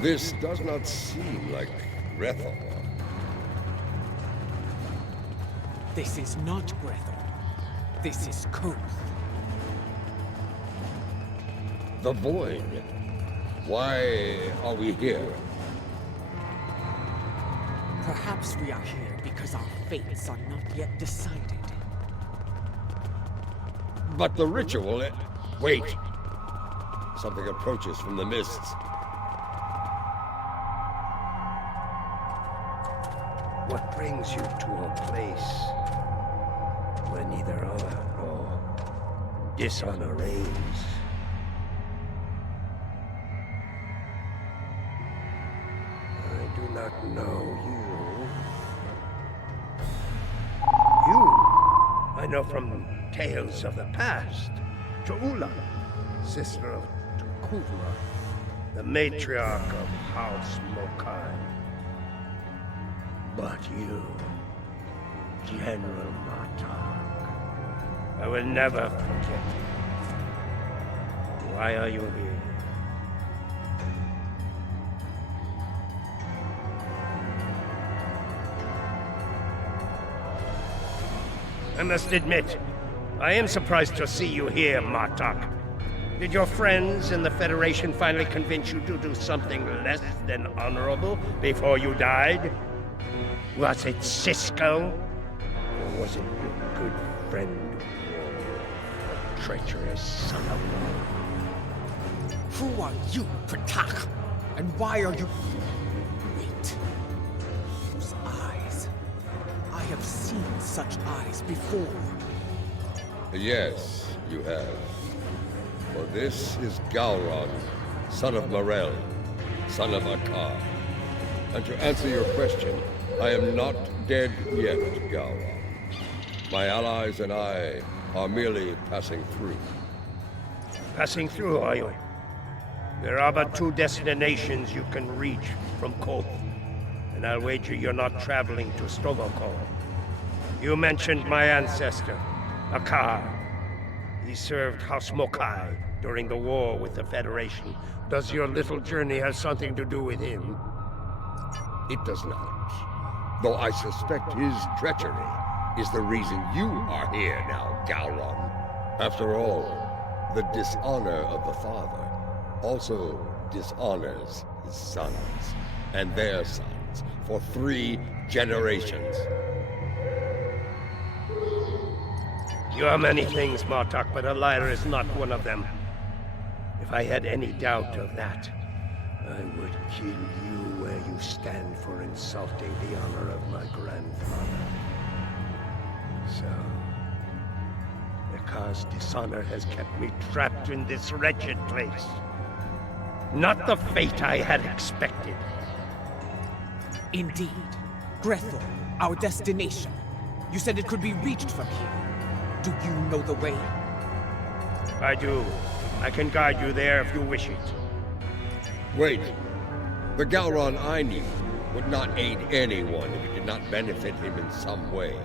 This does not seem like Grethor. This is not Grethor. This is Koth. The Void. Why are we here? Perhaps we are here because our fates are not yet decided. But the ritual... Wait! Something approaches from the mists. What brings you to a place where neither honor nor dishonor reigns? I do not know you. You, I know from tales of the past. Jeula, sister of Tukuvma, the matriarch of House Mokai. But you, General Martok, I will never forget you. Why are you here? I must admit, I am surprised to see you here, Martok. Did your friends in the Federation finally convince you to do something less than honorable before you died? Was it Cisco? Or was it your good friend treacherous son of war. Who are you, Pratak? And why are you... Wait. Those eyes. I have seen such eyes before. Yes, you have. For this is Gowron, son of Morel, son of Akar. And to answer your question, I am not dead yet, Gowron. My allies and I are merely passing through. Passing through, are you? There are but two destinations you can reach from Koth, and I'll wager you're not traveling to Stovokol. You mentioned my ancestor, Akar. He served House Mokai during the war with the Federation. Does your little journey have something to do with him? It does not. Though I suspect his treachery is the reason you are here now, Gowron. After all, the dishonor of the father also dishonors his sons and their sons for 3 generations. You are many things, Martok, but a liar is not one of them. If I had any doubt of that, I would kill you where you stand for insulting the honor of my grandfather. So, because dishonor has kept me trapped in this wretched place. Not the fate I had expected. Indeed. Grethel, our destination. You said it could be reached from here. Do you know the way? I do. I can guide you there if you wish it. Wait. The Gowron I knew would not aid anyone if it did not benefit him in some way.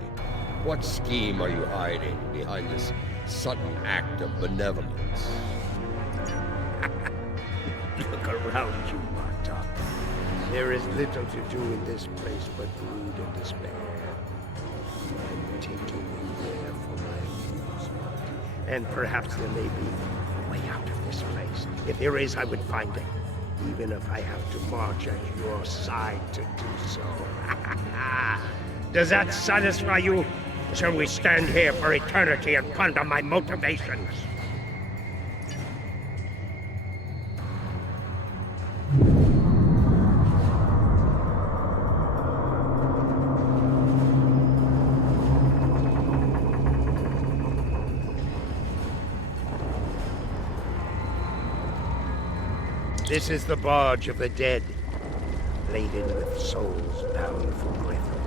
What scheme are you hiding behind this sudden act of benevolence? Look around you, Martok. There is little to do in this place but brood and despair. I'm taking you there for my amusement. And perhaps there may be a way out of this place. If there is, I would find it. Even if I have to march at your side to do so. Does that satisfy you? Or shall we stand here for eternity and ponder my motivations? This is the barge of the dead, laden with souls bound for Grethel.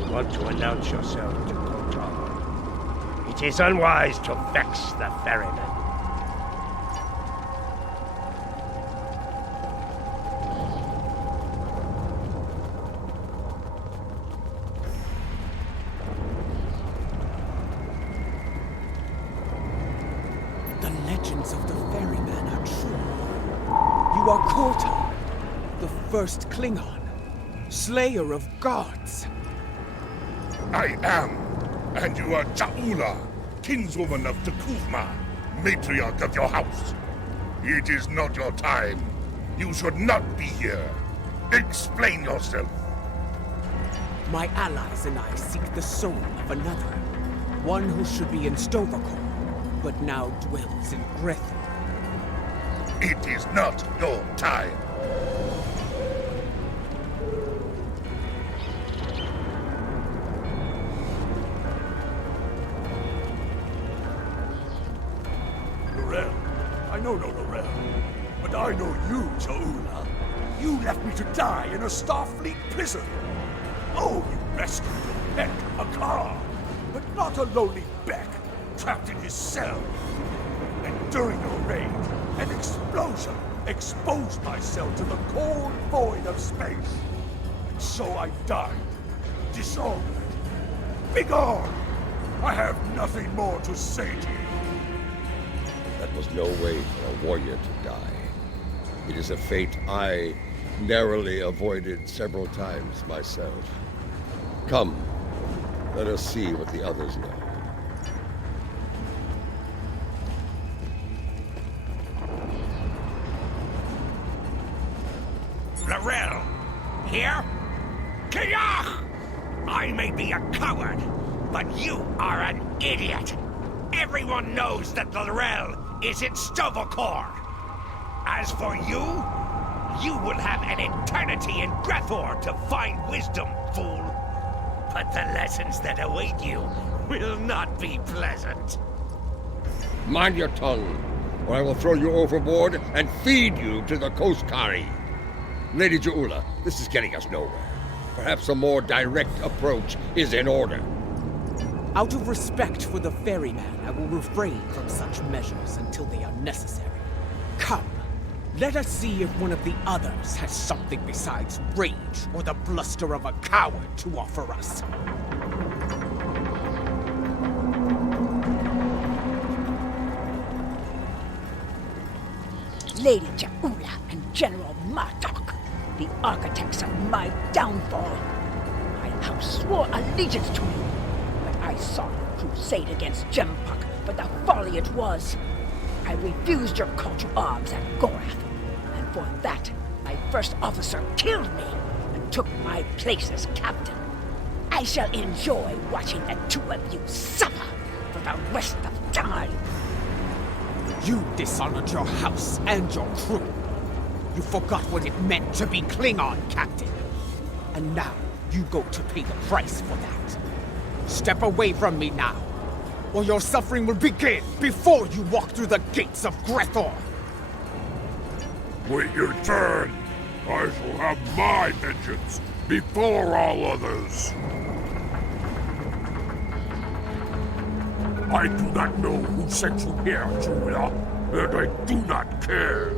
You want to announce yourself to Kotar. It is unwise to vex the ferryman. The legends of the ferryman are true. You are Kotar, the first Klingon, slayer of gods. I am, and you are Ja'ula, kinswoman of Tekuvma, matriarch of your house. It is not your time. You should not be here. Explain yourself. My allies and I seek the soul of another, one who should be in Stovokol, but now dwells in Grethel. It is not your time. Lorel. I know no Lorel. But I know you, Ja'ula. You left me to die in a Starfleet prison. Oh, you rescued your pet, Akar. But not a lowly Beck, trapped in his cell. And during your raid, an explosion exposed myself to the cold void of space. And so I died, dishonored. Begone! I have nothing more to say to you. That was no way for a warrior to die. It is a fate I narrowly avoided several times myself. Come, let us see what the others know. Lorel, here? Kiyach! I may be a coward, but you are an idiot. Everyone knows that Lorel is in Stovallcore. As for you, you will have an eternity in Grethor to find wisdom, fool. But the lessons that await you will not be pleasant. Mind your tongue, or I will throw you overboard and feed you to the Koskari. Lady Ja'ula, this is getting us nowhere. Perhaps a more direct approach is in order. Out of respect for the ferryman, I will refrain from such measures until they are necessary. Come, let us see if one of the others has something besides rage or the bluster of a coward to offer us. Lady Ja'ula and General Martok, the architects of my downfall. My house swore allegiance to you, but I saw your crusade against Gempuk for the folly it was. I refused your call to arms at Gorath, and for that, my first officer killed me and took my place as captain. I shall enjoy watching the two of you suffer for the rest of time. You dishonored your house and your crew. You forgot what it meant to be Klingon, Captain. And now you go to pay the price for that. Step away from me now, or your suffering will begin before you walk through the gates of Grethor. When you turn, I shall have my vengeance before all others. I do not know who sent you here, Ja'ula, and I do not care.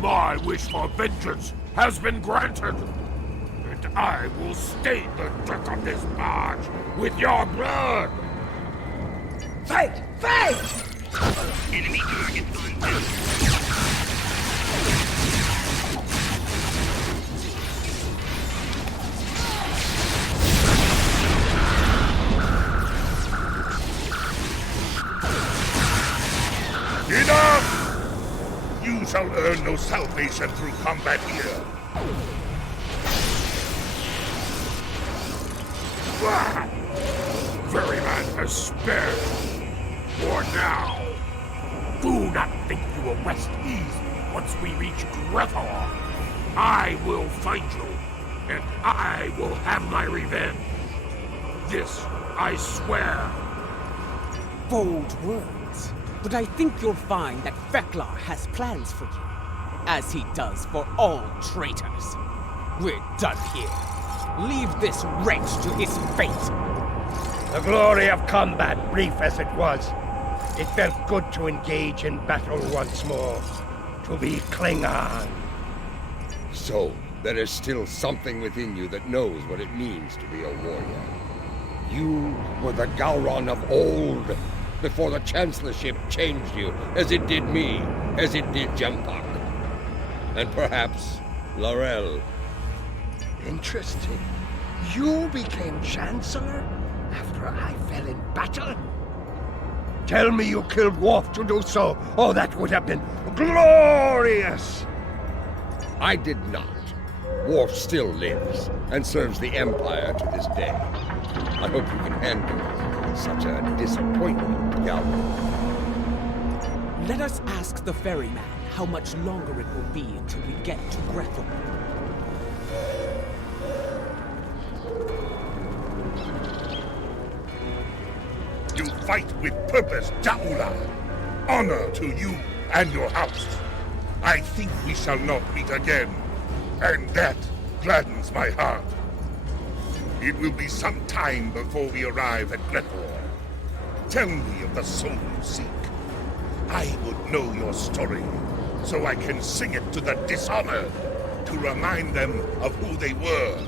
My wish for vengeance has been granted, and I will stain the deck of this barge with your blood! Fight! Fight! Enemy target unknown. Enough! You shall earn no salvation through combat here. Ferryman has spared for now. Do not think you will rest easy once we reach Grethor. I will find you, and I will have my revenge. This I swear. Bold words. But I think you'll find that Feklar has plans for you, as he does for all traitors. We're done here. Leave this wretch to his fate. The glory of combat, brief as it was, it felt good to engage in battle once more. To be Klingon. So, there is still something within you that knows what it means to be a warrior. You were the Gowron of old, before the Chancellorship changed you, as it did me, as it did Gempuk. And perhaps Lorel. Interesting. You became Chancellor after I fell in battle? Tell me you killed Worf to do so. Oh, that would have been glorious! I did not. Worf still lives, and serves the Empire to this day. I hope you can handle such a disappointment, Galvan. Let us ask the ferryman how much longer it will be until we get to Grethor. You fight with purpose, Ja'ula. Honor to you and your house. I think we shall not meet again, and that gladdens my heart. It will be some time before we arrive at Grethor. Tell me of the soul you seek. I would know your story, so I can sing it to the dishonored, to remind them of who they were,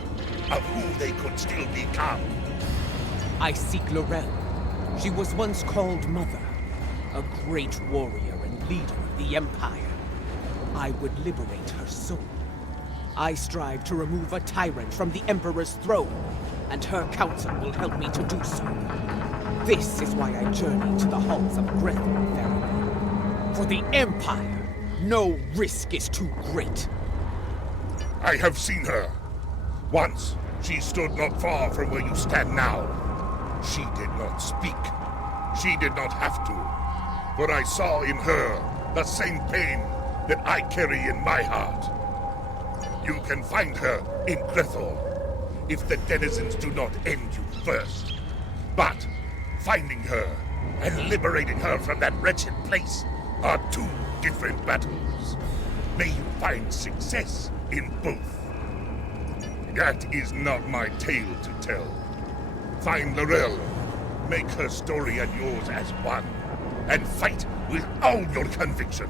of who they could still become. I seek Lorel. She was once called Mother, a great warrior and leader of the Empire. I would liberate her soul. I strive to remove a tyrant from the Emperor's throne, and her counsel will help me to do so. This is why I journey to the halls of Grethor, Ferryman. For the Empire, no risk is too great. I have seen her. Once, she stood not far from where you stand now. She did not speak. She did not have to, for I saw in her the same pain that I carry in my heart. You can find her in Grethor, if the denizens do not end you first. But finding her and liberating her from that wretched place are two different battles. May you find success in both. That is not my tale to tell. Find Laurel, make her story and yours as one, and fight with all your conviction.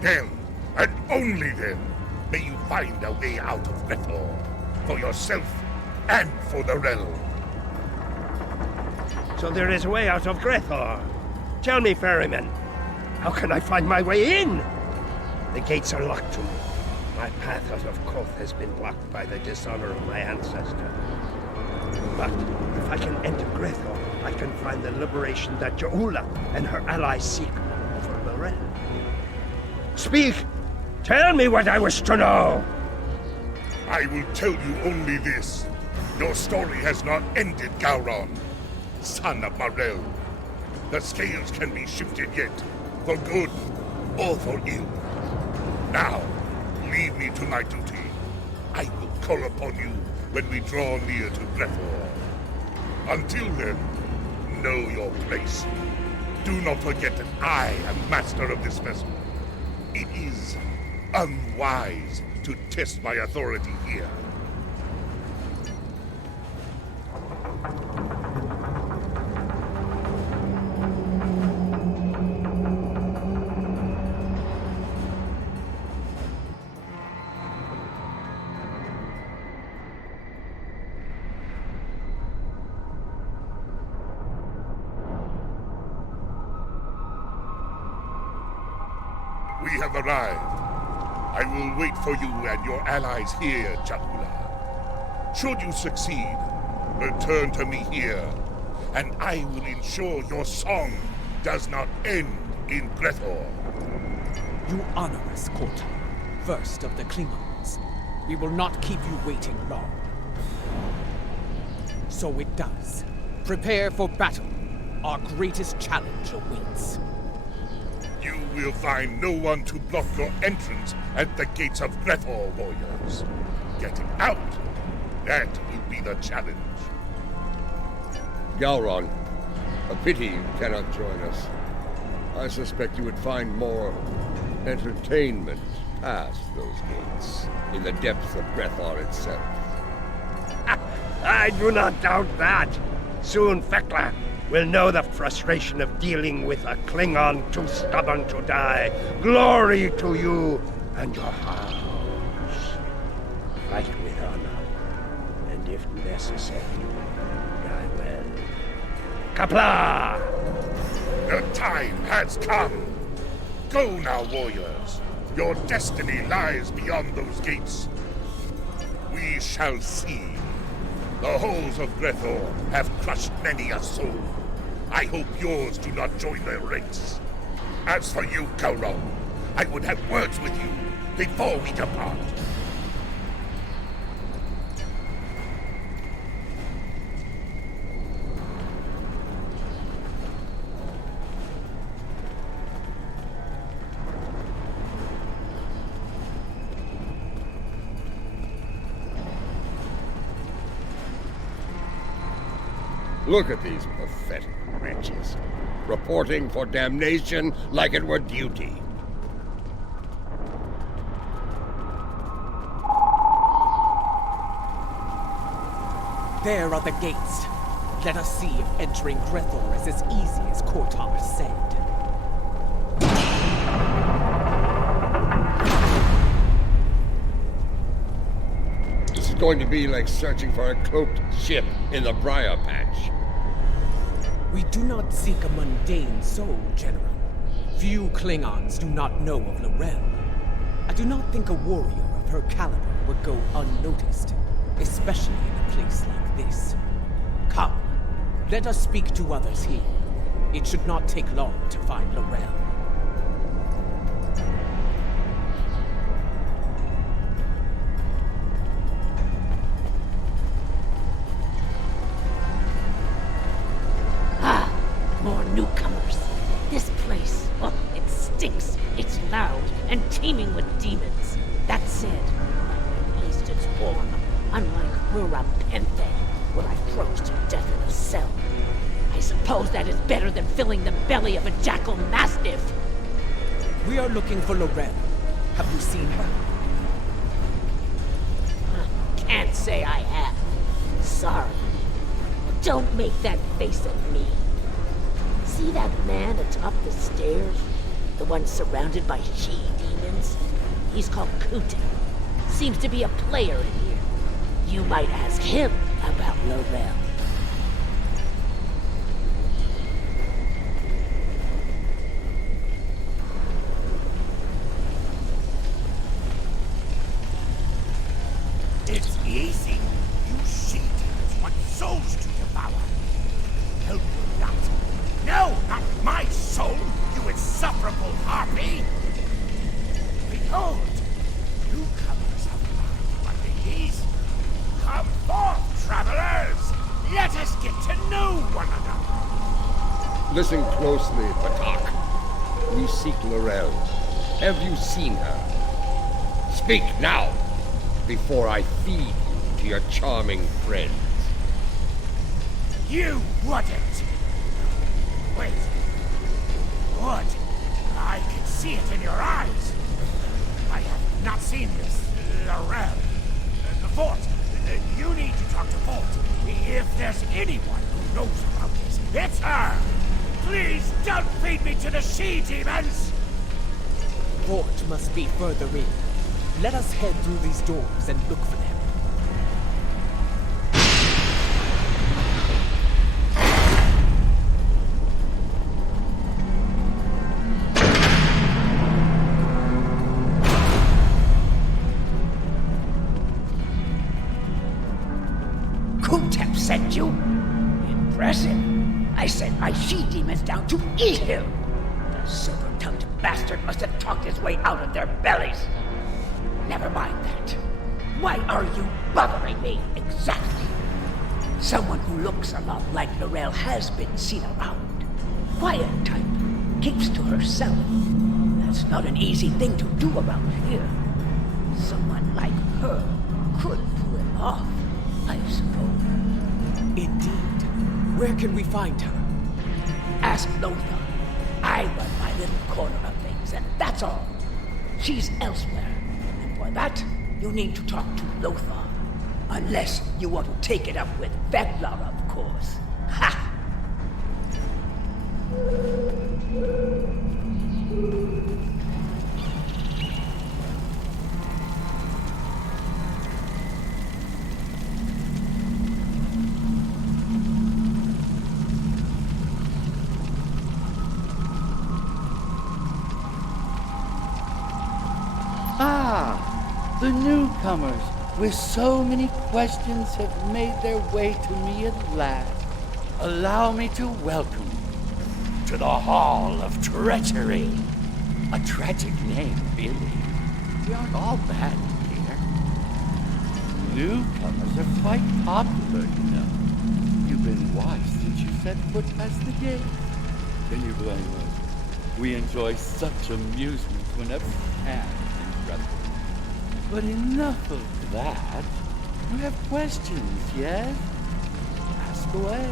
Then, and only then, may you find a way out of Grethor, for yourself and for the realm. So there is a way out of Grethor. Tell me, ferryman, how can I find my way in? The gates are locked to me. My path out of Koth has been blocked by the dishonor of my ancestor. But if I can enter Grethor, I can find the liberation that Jaula and her allies seek over Lorel. Speak! Tell me what I wish to know! I will tell you only this. Your story has not ended, Gowron, son of Morel. The scales can be shifted yet, for good or for ill. Now, leave me to my duty. I will call upon you when we draw near to Grethor. Until then, know your place. Do not forget that I am master of this vessel. It is unwise to test my authority here. We have arrived. I will wait for you and your allies here, Jaula. Should you succeed, return to me here, and I will ensure your song does not end in Grethor. You honor us, Kotal, first of the Klingons. We will not keep you waiting long. So it does. Prepare for battle. Our greatest challenge awaits. You will find no one to block your entrance at the gates of Grethor, warriors. Getting out, that will be the challenge. Galron, a pity you cannot join us. I suspect you would find more entertainment past those gates, in the depths of Grethor itself. I do not doubt that. Soon Fekla will know the frustration of dealing with a Klingon too stubborn to die. Glory to you and your house. Fight with honor, and if necessary, die well. Kapla! The time has come. Go now, warriors. Your destiny lies beyond those gates. We shall see. The halls of Grethor have crushed many a soul. I hope yours do not join their ranks. As for you, Gowron, I would have words with you before we depart. Look at these pathetic wretches, reporting for damnation like it were duty. There are the gates. Let us see if entering Grethor is as easy as Kortar said. It's going to be like searching for a cloaked ship in the briar patch. We do not seek a mundane soul, General. Few Klingons do not know of Laurel. I do not think a warrior of her caliber would go unnoticed, especially in a place like this. Come, let us speak to others here. It should not take long to find Laurel. More nukes. loud and teeming with demons. That said, at least it's warm, unlike Rurapente, where I froze to death in a cell. I suppose that is better than filling the belly of a jackal mastiff. We are looking for Laurel. Have you seen her? Can't say I have. Sorry. Don't make that face at me. See that man atop the stairs? The one surrounded by she-demons? He's called Kuta. Seems to be a player in here. You might ask him about Laurel. It's easy. You she-demons want souls to devour. Help you not. No, not my soul, you insufferable harpy! Behold, newcomers of my abilities. Come forth, travelers! Let us get to know one another. Listen closely, Patak. We seek Laurel. Have you seen her? Speak now, before I feed you to your charming friends. You wouldn't. Wait. Would. I can see it in your eyes. I have not seen this Laurel. The Fort. You need to talk to Fort. If there's anyone who knows about this, it's her. Please don't feed me to the she-demons. Fort must be further in. Let us head through these doors and look for them. Kutep sent you? Impressive. I sent my she-demons down to eat him. The silver-tongued bastard must have talked his way out of their bellies. Never mind that. Why are you bothering me, exactly? Someone who looks a lot like Laurel has been seen around. Quiet type. Keeps to herself. That's not an easy thing to do around here. Someone like her could pull it off, I suppose. Indeed. Where can we find her? Ask Lothar. I run my little corner of things, and that's all. She's elsewhere. And for that, you need to talk to Lothar. Unless you want to take it up with Veglar, of course. Ha! The newcomers, with so many questions, have made their way to me at last. Allow me to welcome you to the Hall of Treachery. A tragic name, really. We aren't all bad here. Newcomers are quite popular, you know. You've been watched since you set foot past the gate. Can you blame us? We enjoy such amusement whenever we can in Brotherhood. But enough of that. You have questions, yes? Ask away.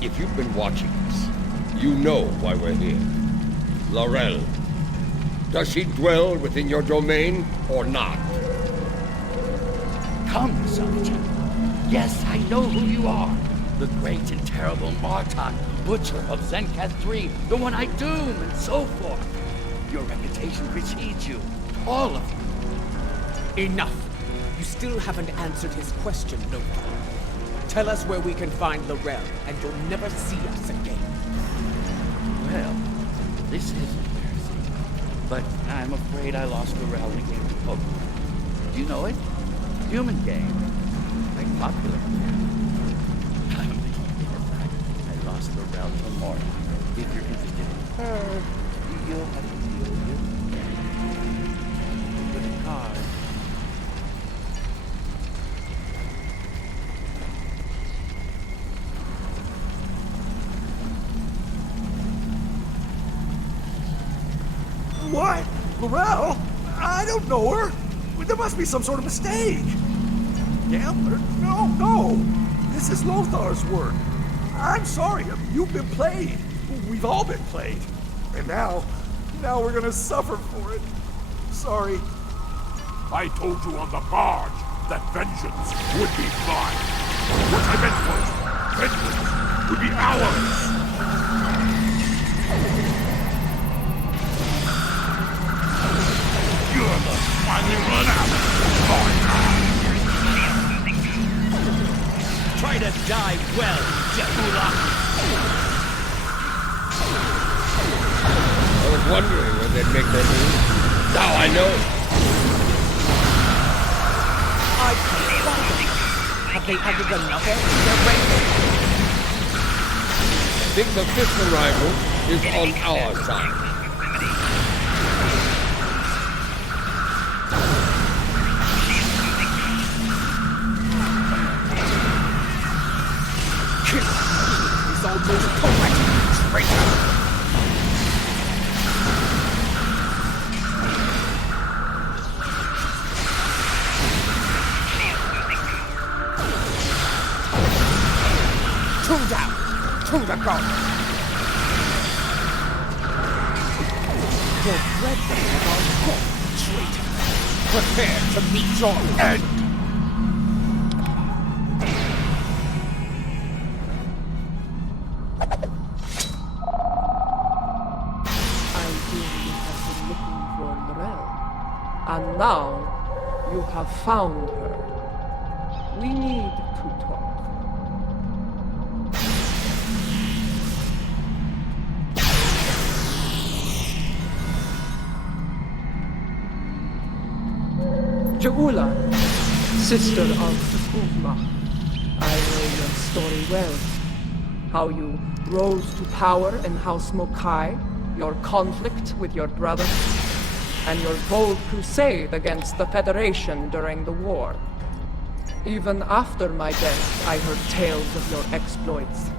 If you've been watching us, you know why we're here. Laurel. Does she dwell within your domain or not? Come, soldier. Yes, I know who you are. The great and terrible Martok, Butcher of Zenkath 3, the one I doom, and so forth. Your reputation precedes you. All of you. Enough! You still haven't answered his question, Lothar. Tell us where we can find Laurel, and you'll never see us again. Well, this is embarrassing. But I'm afraid I lost Laurel in a game of poker. Do you know it? Human game. Quite popular. I lost Laurel to Mora. If you're interested in her, you'll have to deal with it. With a card. What? Laurel? I don't know her. There must be some sort of mistake. Gambler? No. This is Lothar's work. I'm sorry. You've been played. We've all been played. And now we're gonna suffer for it. Sorry. I told you on the barge that vengeance would be mine. What I meant was, vengeance would be ours. You're the finally run out. Try to die well, Jehula. I was wondering when they'd make their move. Now I know. Have they added another to their rank? I think the fifth arrival is on our side. Is almost correct, traitor! Two down! To the ground! Your brethren are gone, traitor! Prepare to meet your end! And now you have found her. We need to talk. Jehula, sister of Ugma, I know your story well. How you rose to power in House Mokai, your conflict with your brother, and your bold crusade against the Federation during the war. Even after my death, I heard tales of your exploits.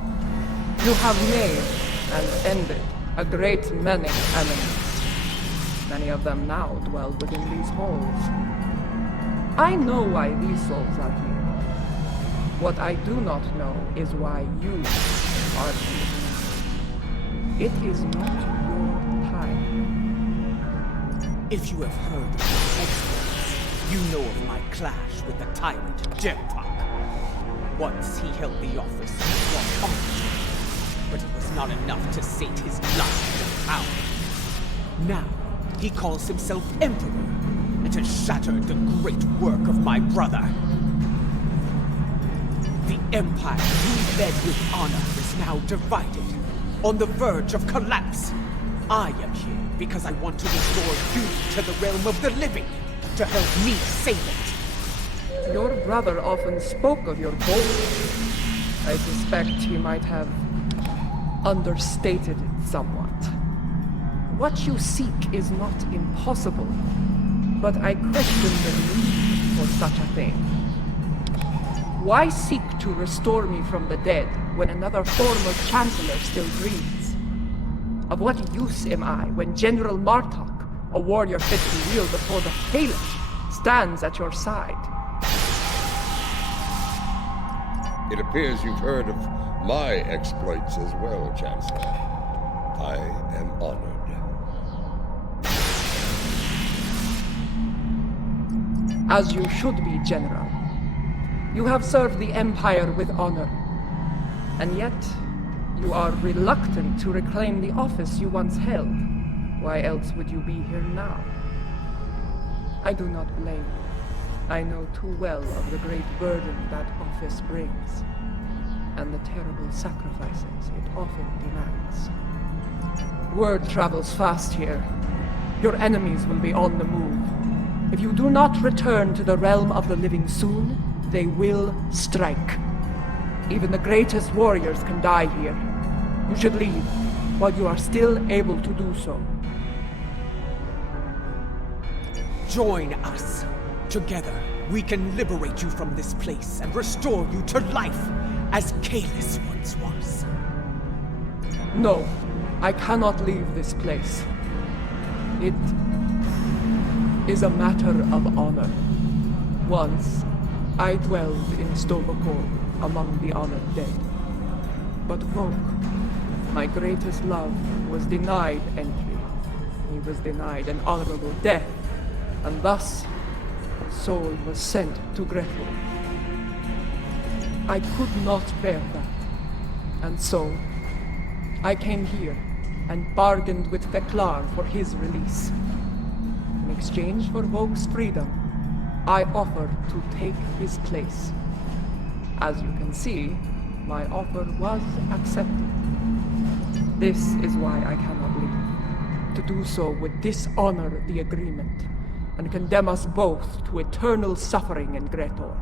You have made and ended a great many enemies. Many of them now dwell within these halls. I know why these souls are here. What I do not know is why you are here. It is not your time. If you have heard of my exploits, you know of my clash with the tyrant Jempak. Once he held the office he was honored, but it was not enough to sate his lust for power. Now, he calls himself Emperor, and has shattered the great work of my brother. The Empire you led with honor is now divided, on the verge of collapse. I am here because I want to restore you to the realm of the living, to help me save it. Your brother often spoke of your boldness. I suspect he might have understated it somewhat. What you seek is not impossible, but I question the need for such a thing. Why seek to restore me from the dead when another former Chancellor still breathes? Of what use am I when General Martok, a warrior fit to wield before the Kalish, stands at your side? It appears you've heard of my exploits as well, Chancellor. I am honored. As you should be, General. You have served the Empire with honor. And yet, you are reluctant to reclaim the office you once held. Why else would you be here now? I do not blame you. I know too well of the great burden that office brings, and the terrible sacrifices it often demands. Word travels fast here. Your enemies will be on the move. If you do not return to the realm of the living soon, they will strike. Even the greatest warriors can die here. You should leave while you are still able to do so. Join us. Together, we can liberate you from this place and restore you to life, as Kalis once was. No, I cannot leave this place. It is a matter of honor. Once, I dwelled in Stovokor among the honored dead. But Vok, my greatest love, was denied entry. He was denied an honorable death, and thus his soul was sent to Gretel. I could not bear that, and so I came here and bargained with Feklar for his release. In exchange for Vok's freedom, I offered to take his place. As you can see, my offer was accepted. This is why I cannot leave. To do so would dishonor the agreement and condemn us both to eternal suffering in Gretor.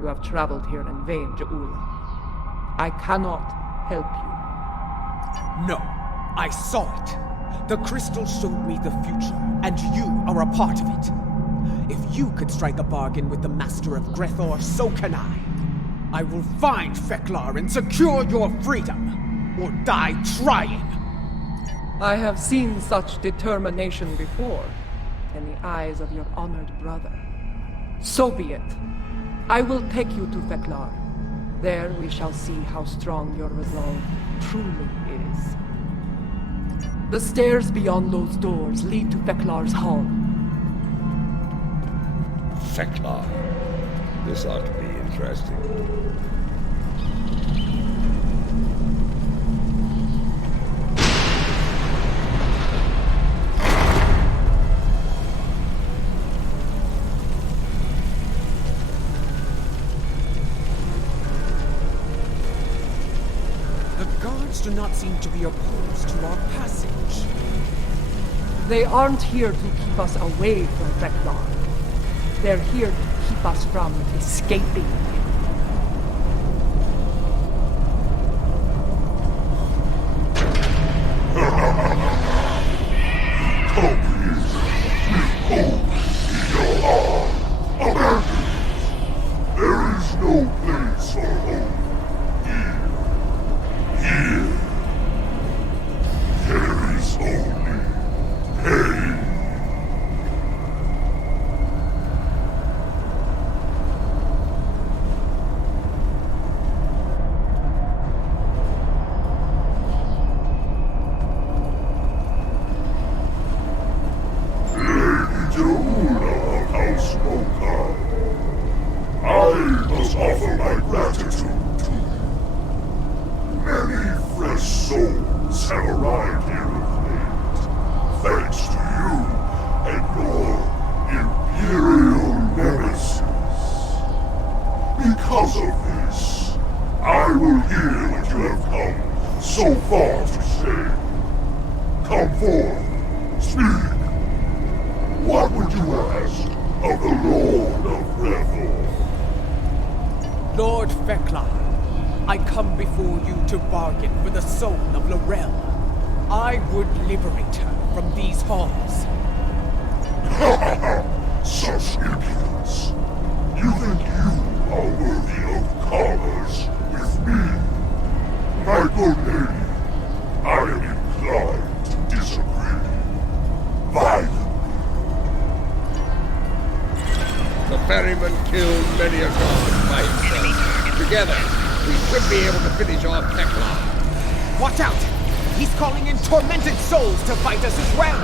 You have traveled here in vain, Ja'ula. I cannot help you. No, I saw it. The crystal showed me the future, and you are a part of it. If you could strike a bargain with the Master of Gretor, so can I. I will find Feklar and secure your freedom, or die trying. I have seen such determination before, in the eyes of your honored brother. So be it. I will take you to Feklar. There we shall see how strong your resolve truly is. The stairs beyond those doors lead to Feklar's hall. Feklar. This ought to be interesting. Do not seem to be opposed to our passage. They aren't here to keep us away from Feklar. They're here to keep us from escaping him. There is no place for home. There is only pain. Lady Ja'ula of House Mokai, I must offer my gratitude to you. Many fresh souls have arrived here of late, thanks to you and your Imperial nemesis. Because of this, I will hear what you have come so far to say. Come forth, speak. What would you ask of the Lord of Revel? Lord Feklar, I come before you to bargain for the soul of Laurel. I would liberate her from these halls. Such impudence. You think you are worthy of commerce with me? My good lady, I am inclined to disagree. Violently. The ferryman killed many a god by himself. Together, we should be able to finish off Feklar. Watch out! He's calling in tormented souls to fight us as well!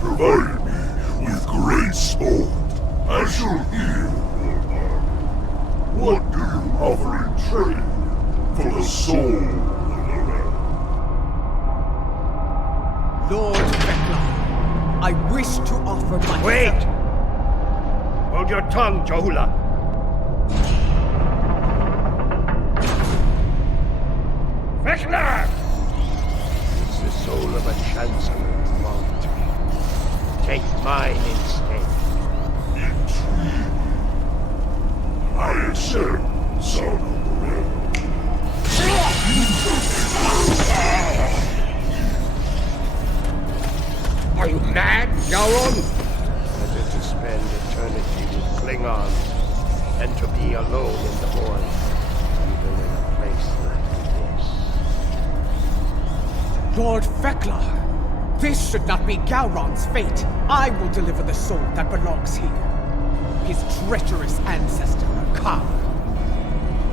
provide me with great sport, I shall hear your heart. What do you offer in trade for the soul of the realm? Lord Vecla, I wish to offer my... Wait! Hold your tongue, Jahula. Vecla! It's the soul of a chancellor you want. Take mine instead. Intrigue. I accept, son of the realm. Are you mad, Yauron? Better to spend eternity with Klingons than to be alone in the void, even in a place like this. Lord Vecla, this should not be Gowron's fate. I will deliver the soul that belongs here. His treacherous ancestor, Akar.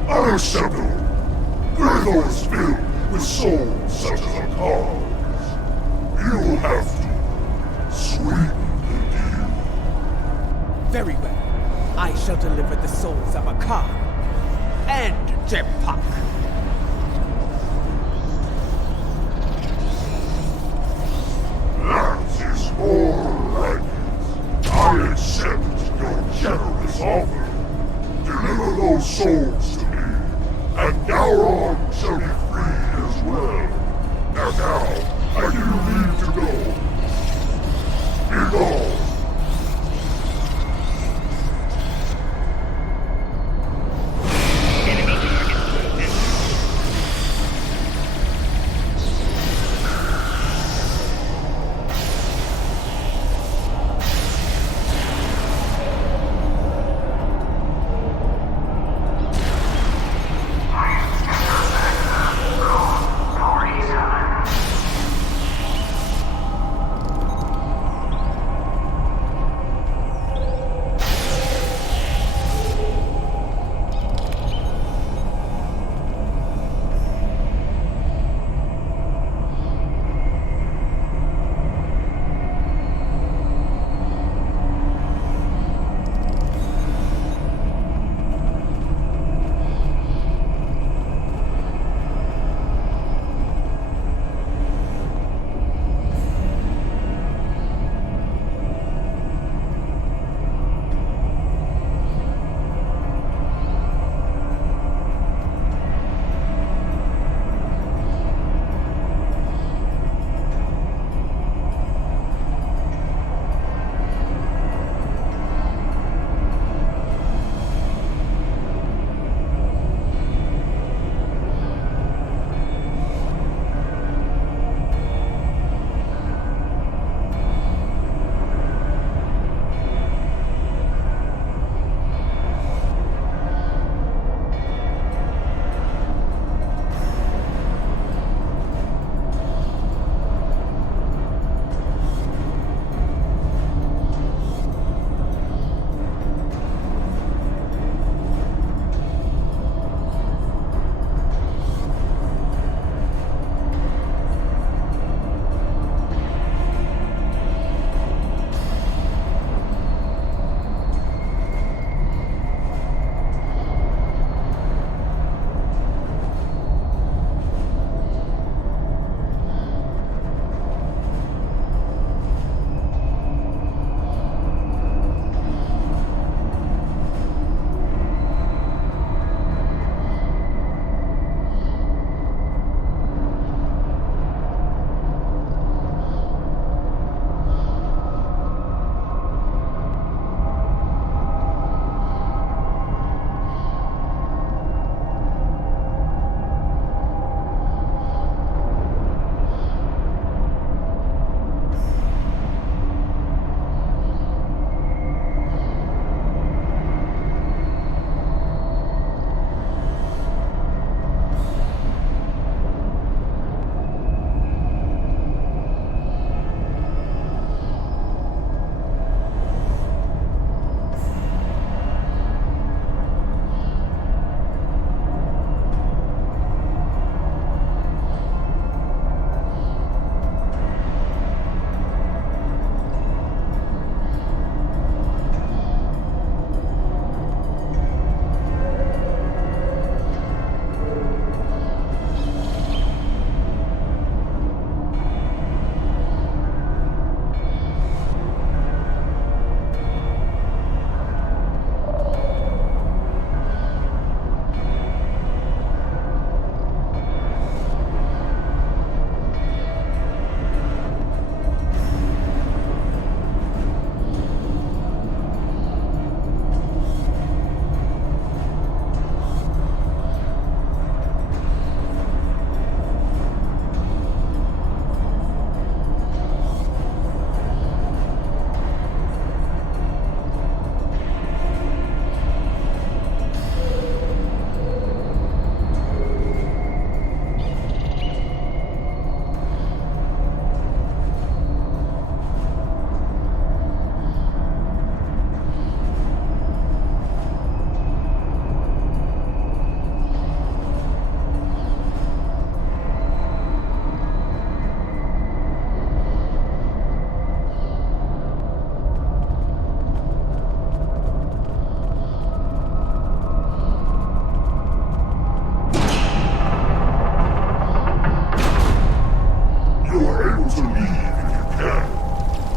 Unacceptable! Greathor is filled with souls such as Akar's. You will have to sweeten the deal. Very well. I shall deliver the souls of Akar and Jempak. That is all right. I accept your generous offer. Deliver those souls to me, and Gowron shall be free as well. And now, I give you leave to go. Be gone.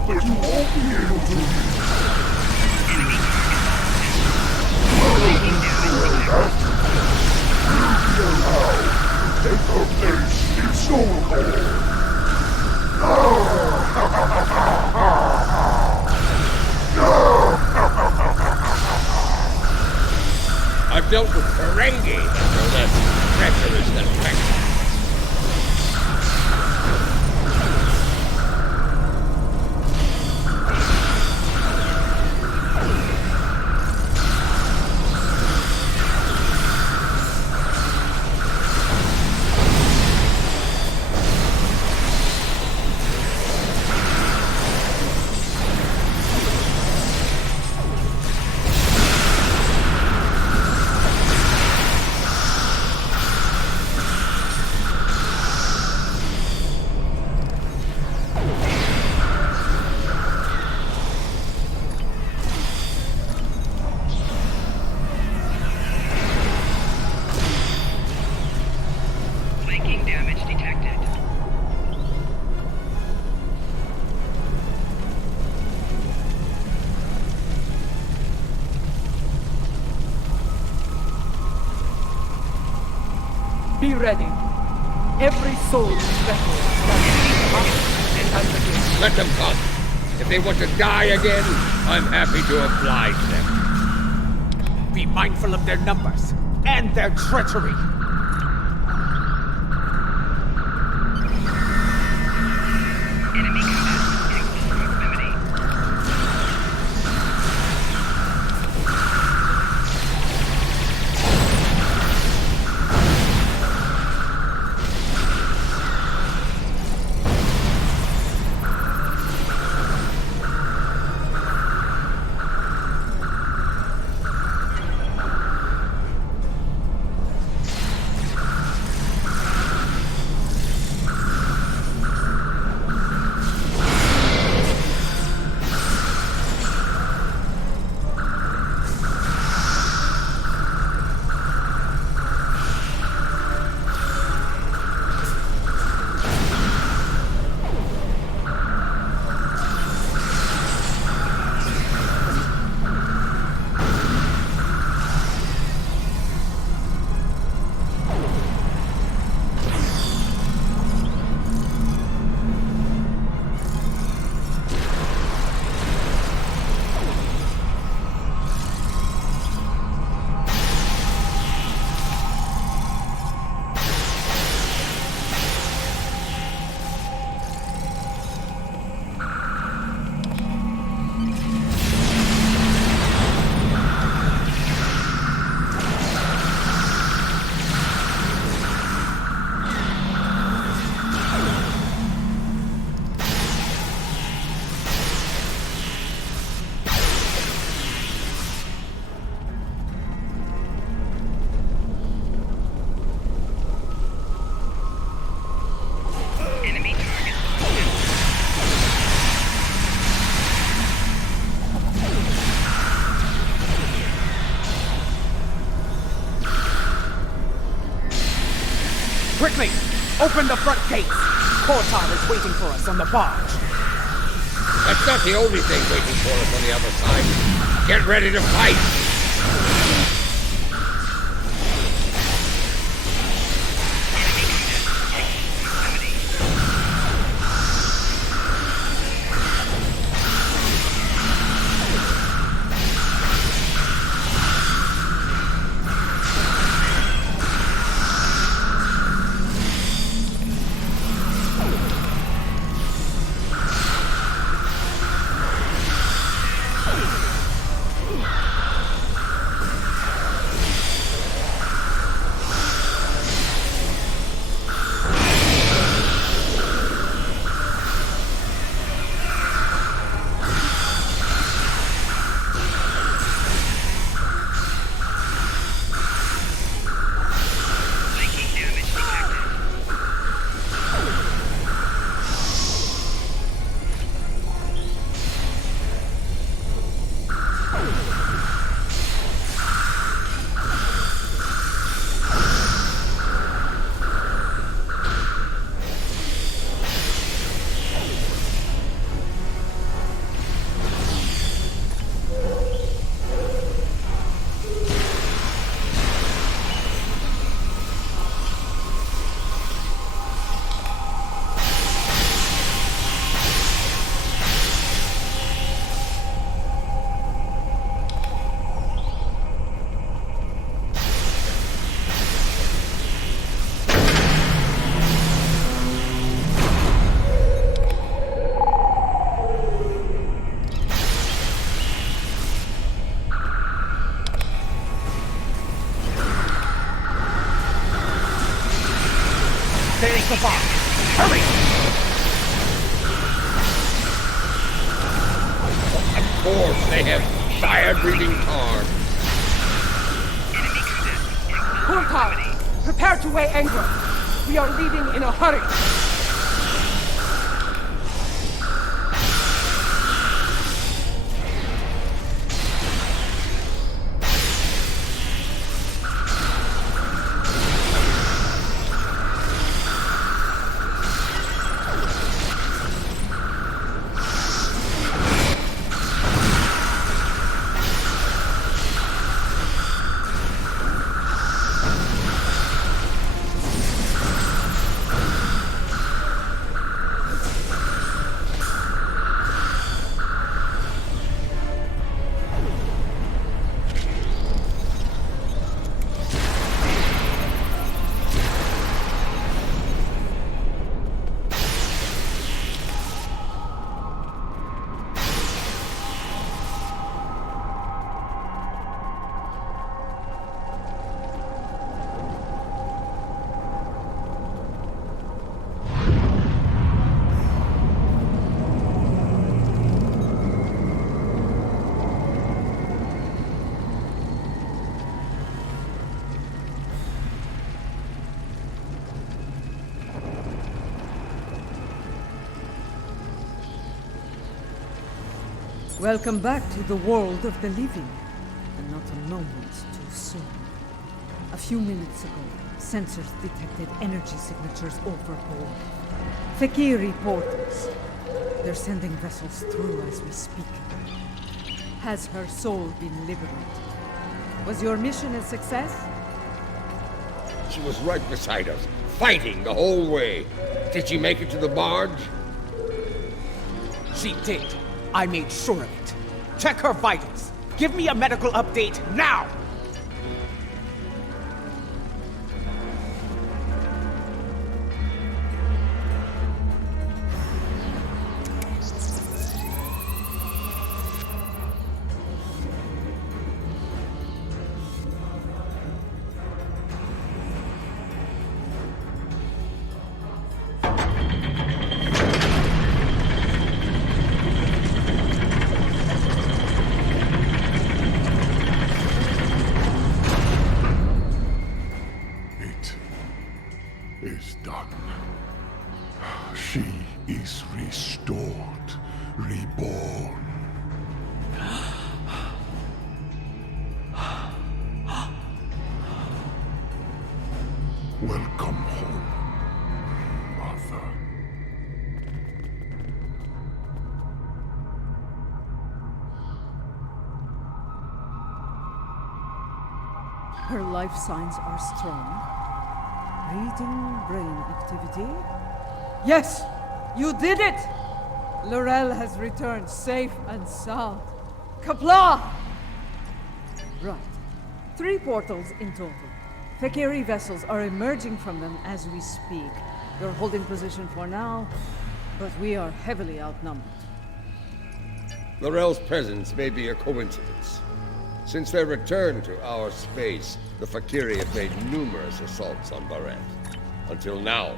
but you won't be able to reach. Take her place in Soul I've dealt with Ferengi that are less treacherous than Ferengi. Be ready. Every soul in battle stands up and again. Let them come. If they want to die again, I'm happy to oblige them. Be mindful of their numbers and their treachery. Enemy combat in close proximity. Quickly! Open the front gates! Kortar is waiting for us on the barge. That's not the only thing waiting for us on the other side. Get ready to fight! They have fire-breathing cars. Kurtal, prepare to weigh anchor. We are leaving in a hurry. Welcome back to the world of the living, and not a moment too soon. A few minutes ago, sensors detected energy signatures overboard. Fakiri portals. They're sending vessels through as we speak. Has her soul been liberated? Was your mission a success? She was right beside us, fighting the whole way. Did she make it to the barge? She did. I made sure of it. Check her vitals. Give me a medical update now! Is done. She is restored, reborn. Welcome home, Mother. Her life signs are strong. Reading brain activity. Yes! You did it! Laurel has returned safe and sound. Kapla! Right. 3 portals in total. Fakiri vessels are emerging from them as we speak. You're holding position for now, but we are heavily outnumbered. Laurel's presence may be a coincidence. Since their return to our space, the Fakiri have made numerous assaults on Barrett. Until now,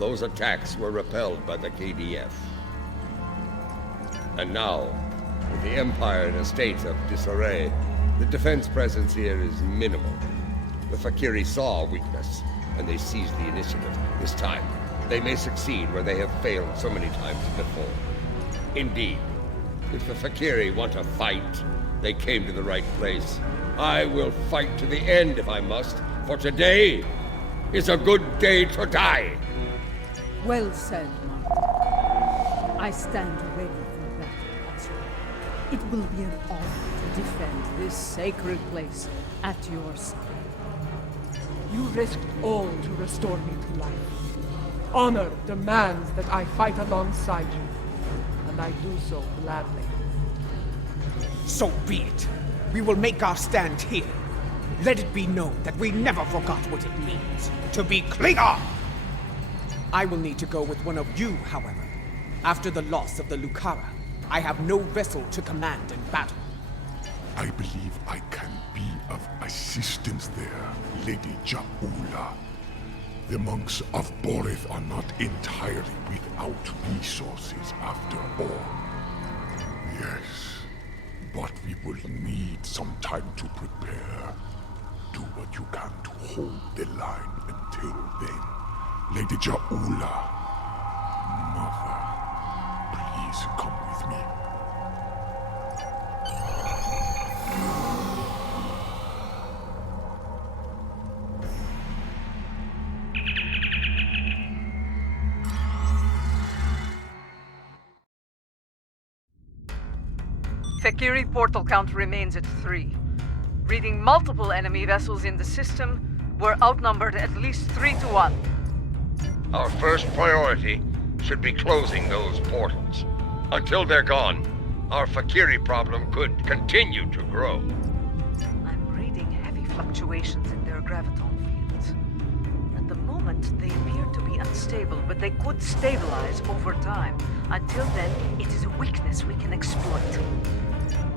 those attacks were repelled by the KDF. And now, with the Empire in a state of disarray, the defense presence here is minimal. The Fakiri saw weakness, and they seized the initiative. This time, they may succeed where they have failed so many times before. Indeed, if the Fakiri want to fight, they came to the right place. I will fight to the end if I must, for today is a good day to die. Well said, Mark. I stand ready for battle, Oscar. It will be an honor to defend this sacred place at your side. You risked all to restore me to life. Honor demands that I fight alongside you, and I do so gladly. So be it. We will make our stand here. Let it be known that we never forgot what it means to be Klingon! I will need to go with one of you, however. After the loss of the Lucara, I have no vessel to command in battle. I believe I can be of assistance there, Lady Ja'ula. The monks of Borith are not entirely without resources after all. Yes, But we will need some time to prepare. Do what you can to hold the line until then. Lady Jaula, Mother, please come with me. Fakiri portal count remains at 3. Reading multiple enemy vessels in the system, we're outnumbered at least 3 to 1. Our first priority should be closing those portals. Until they're gone, our Fakiri problem could continue to grow. I'm reading heavy fluctuations in their graviton fields. At the moment, they appear to be unstable, but they could stabilize over time. Until then, it is a weakness we can exploit.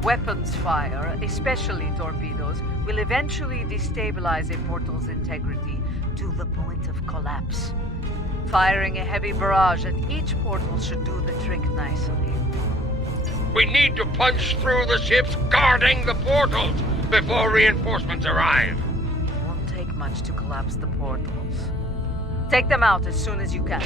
Weapons fire, especially torpedoes, will eventually destabilize a portal's integrity to the point of collapse. Firing a heavy barrage at each portal should do the trick nicely. We need to punch through the ships guarding the portals before reinforcements arrive. It won't take much to collapse the portals. Take them out as soon as you can.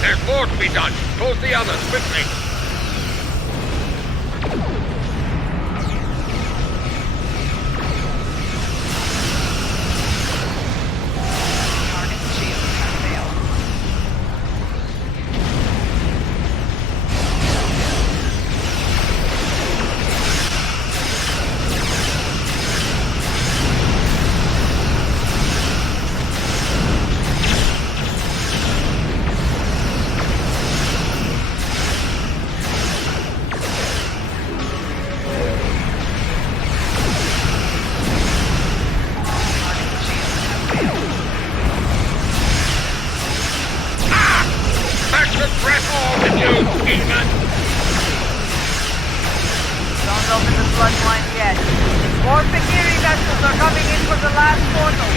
There's more to be done. Close the others quickly. Don't open the bloodline yet. More Fakiri vessels are coming in for the last portal.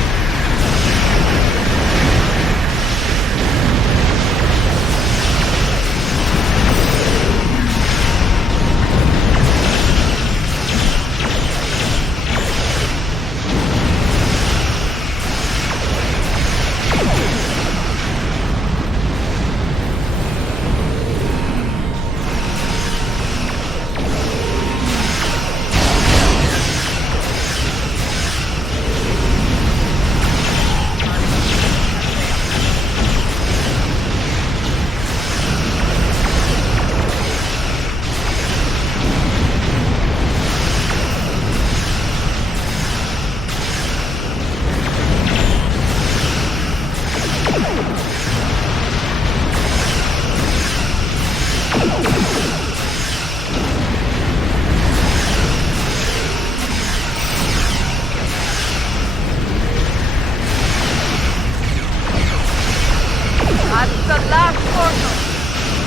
That's the last portal.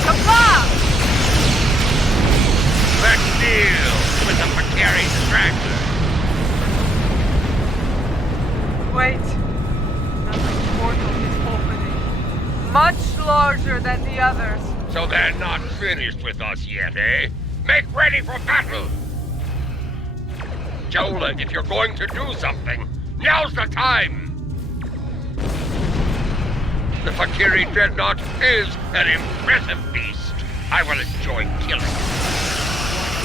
Kapla! Let's deal with the Fakiri straggler. Wait. Another portal is opening. Much larger than the others. So they're not finished with us yet, eh? Make ready for battle! Jola, if you're going to do something, now's the time! The Fakiri Dreadnought is an impressive beast. I will enjoy killing you.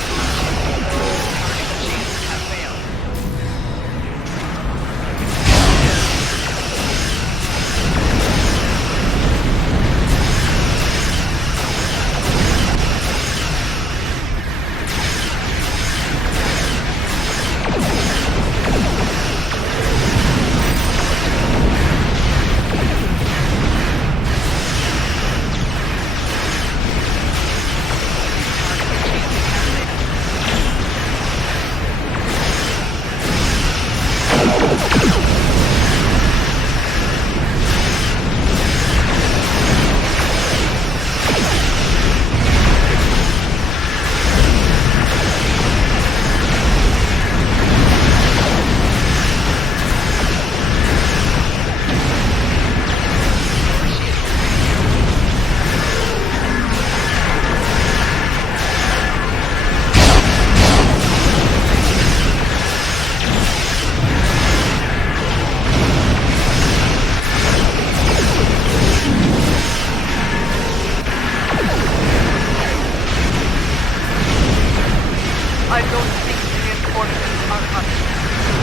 I don't think reinforcements are coming.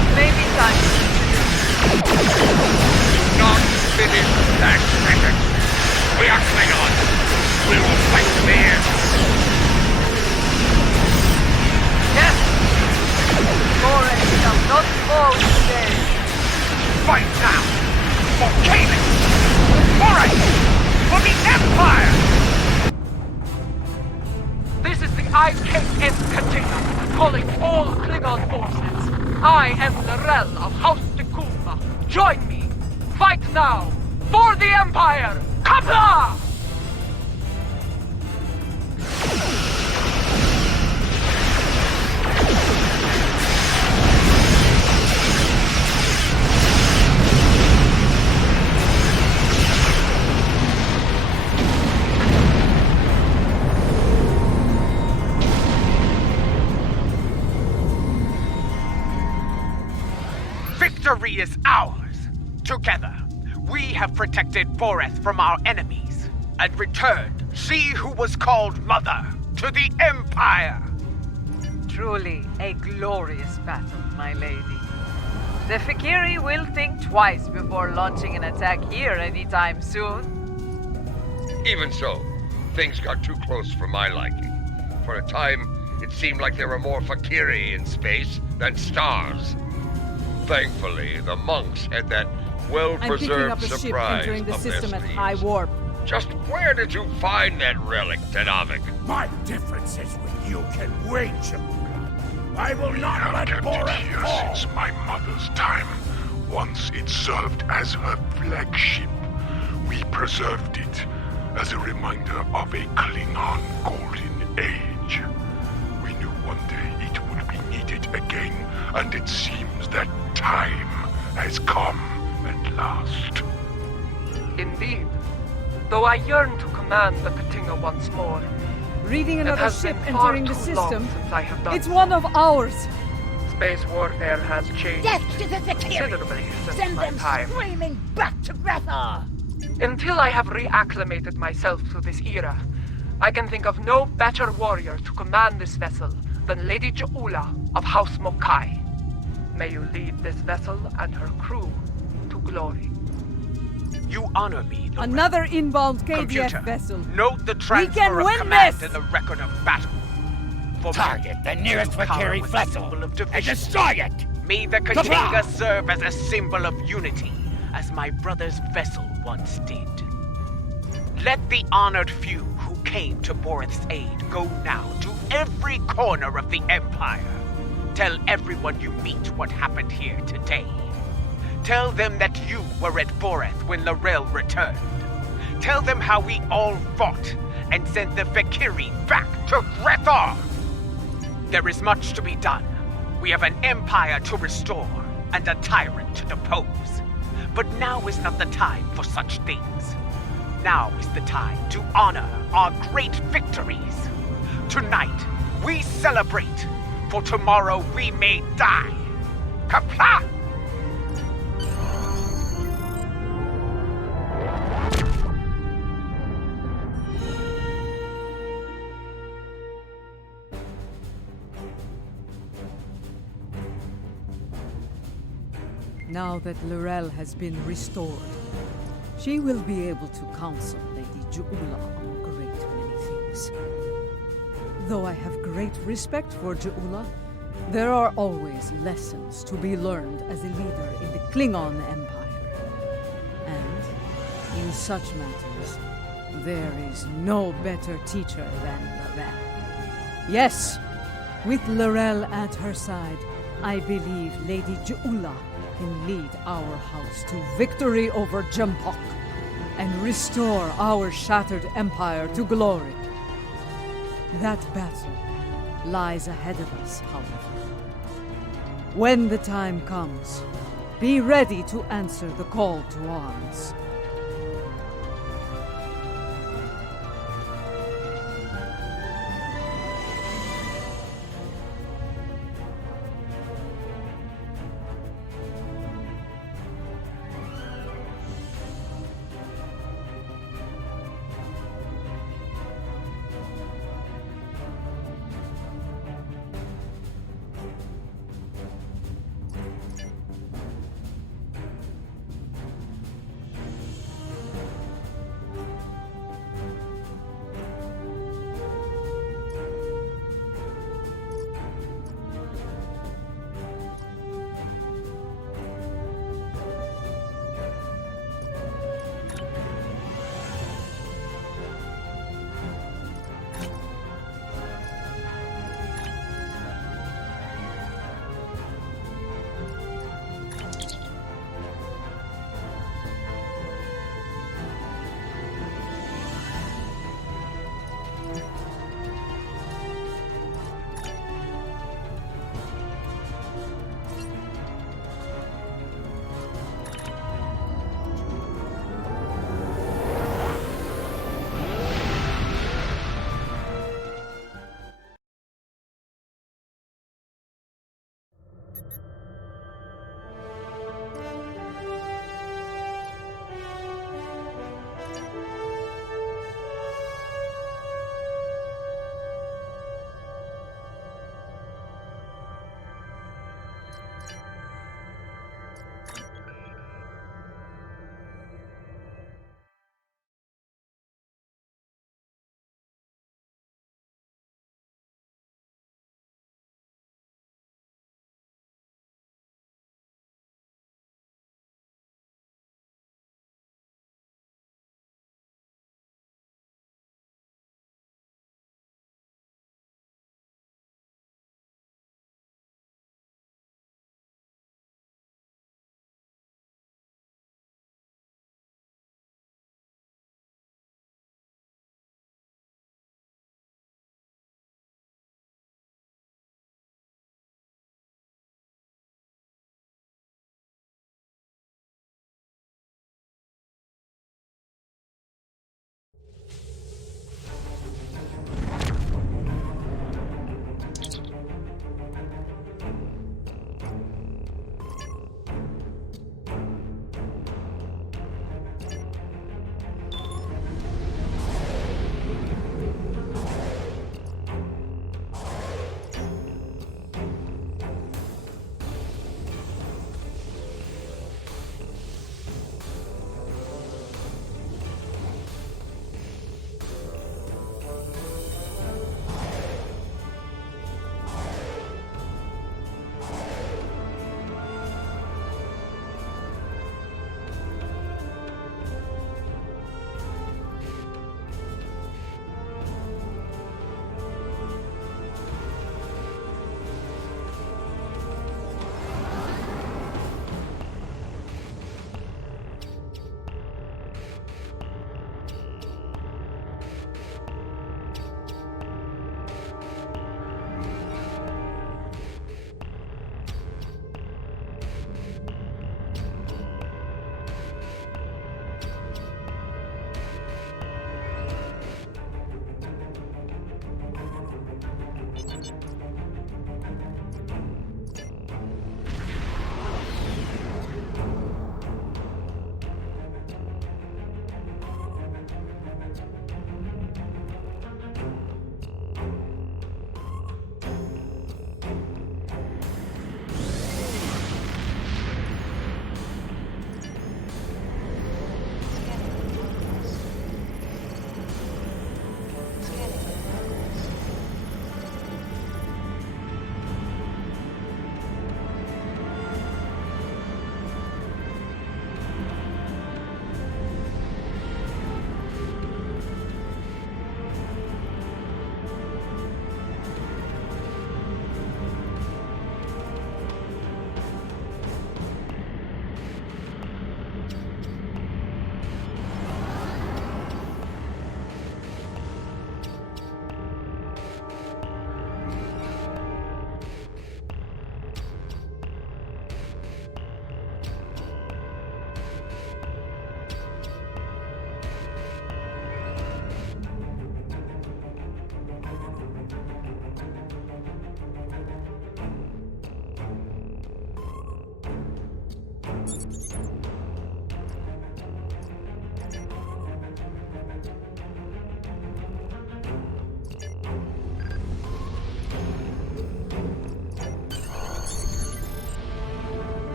It may be time to Do not finish that sentence. We are Klingons. We will fight to the end. Yes! Boris shall not fall today. Fight now! For Kalis! For us! For the Empire! This is the IKN container, calling all Klingon forces. I am Lorel of House Takuma. Join me. Fight now. For the Empire. Kapla! Victory is ours! Together, we have protected Boreth from our enemies and returned she who was called Mother to the Empire! Truly a glorious battle, my lady. The Fikiri will think twice before launching an attack here anytime soon. Even so, things got too close for my liking. For a time, it seemed like there were more Fikiri in space than stars. Thankfully, the monks had that I'm picking up well-preserved a ship surprise entering the of their system at sleeves. high warp. Just where did you find that relic, Tenavik? My differences with you can wait, Jamuka. I will not let kept it Boreth here fall. since my mother's time. Once it served as her flagship. We preserved it as a reminder of a Klingon golden age. We knew one day it would be needed again, and it seems that time has come at last. Indeed. Though I yearn to command the Katinga once more. Reading It another has ship been far entering the too long system. since I have done It's so. one of ours. Space warfare has changed Death to the Fikiri! considerably since Send my them time. screaming back to Grethar! Until I have reacclimated myself to this era, I can think of no better warrior to command this vessel than Lady Jaula of House Mokai. May you lead this vessel and her crew to glory. You honor me, Lorel. Another inbound KDF Computer, vessel. note the We transfer can of win command this! in the record of battle. For Target the nearest Kara Fikiri was a vessel symbol of and division. destroy it! May the Kapla! Katinga serve as a symbol of unity, as my brother's vessel once did. Let the honored few who came to Boreth's aid go now to every corner of the Empire. Tell everyone you meet what happened here today. Tell them that you were at Boreth when Lorel returned. Tell them how we all fought and sent the Fikiri back to Grethar. There is much to be done. We have an empire to restore and a tyrant to depose. But now is not the time for such things. Now is the time to honor our great victories. Tonight, we celebrate, for tomorrow we may die. Kapla! Now that Lorel has been restored, she will be able to counsel Lady Ju'ula on a great many things. Though I have great respect for Ju'ula, there are always lessons to be learned as a leader in the Klingon Empire. And in such matters, there is no better teacher than Lorel. Yes, with Lorel at her side, I believe Lady Ju'ula can lead our house to victory over Jempok and restore our shattered empire to glory. That battle lies ahead of us, however. When the time comes, be ready to answer the call to arms.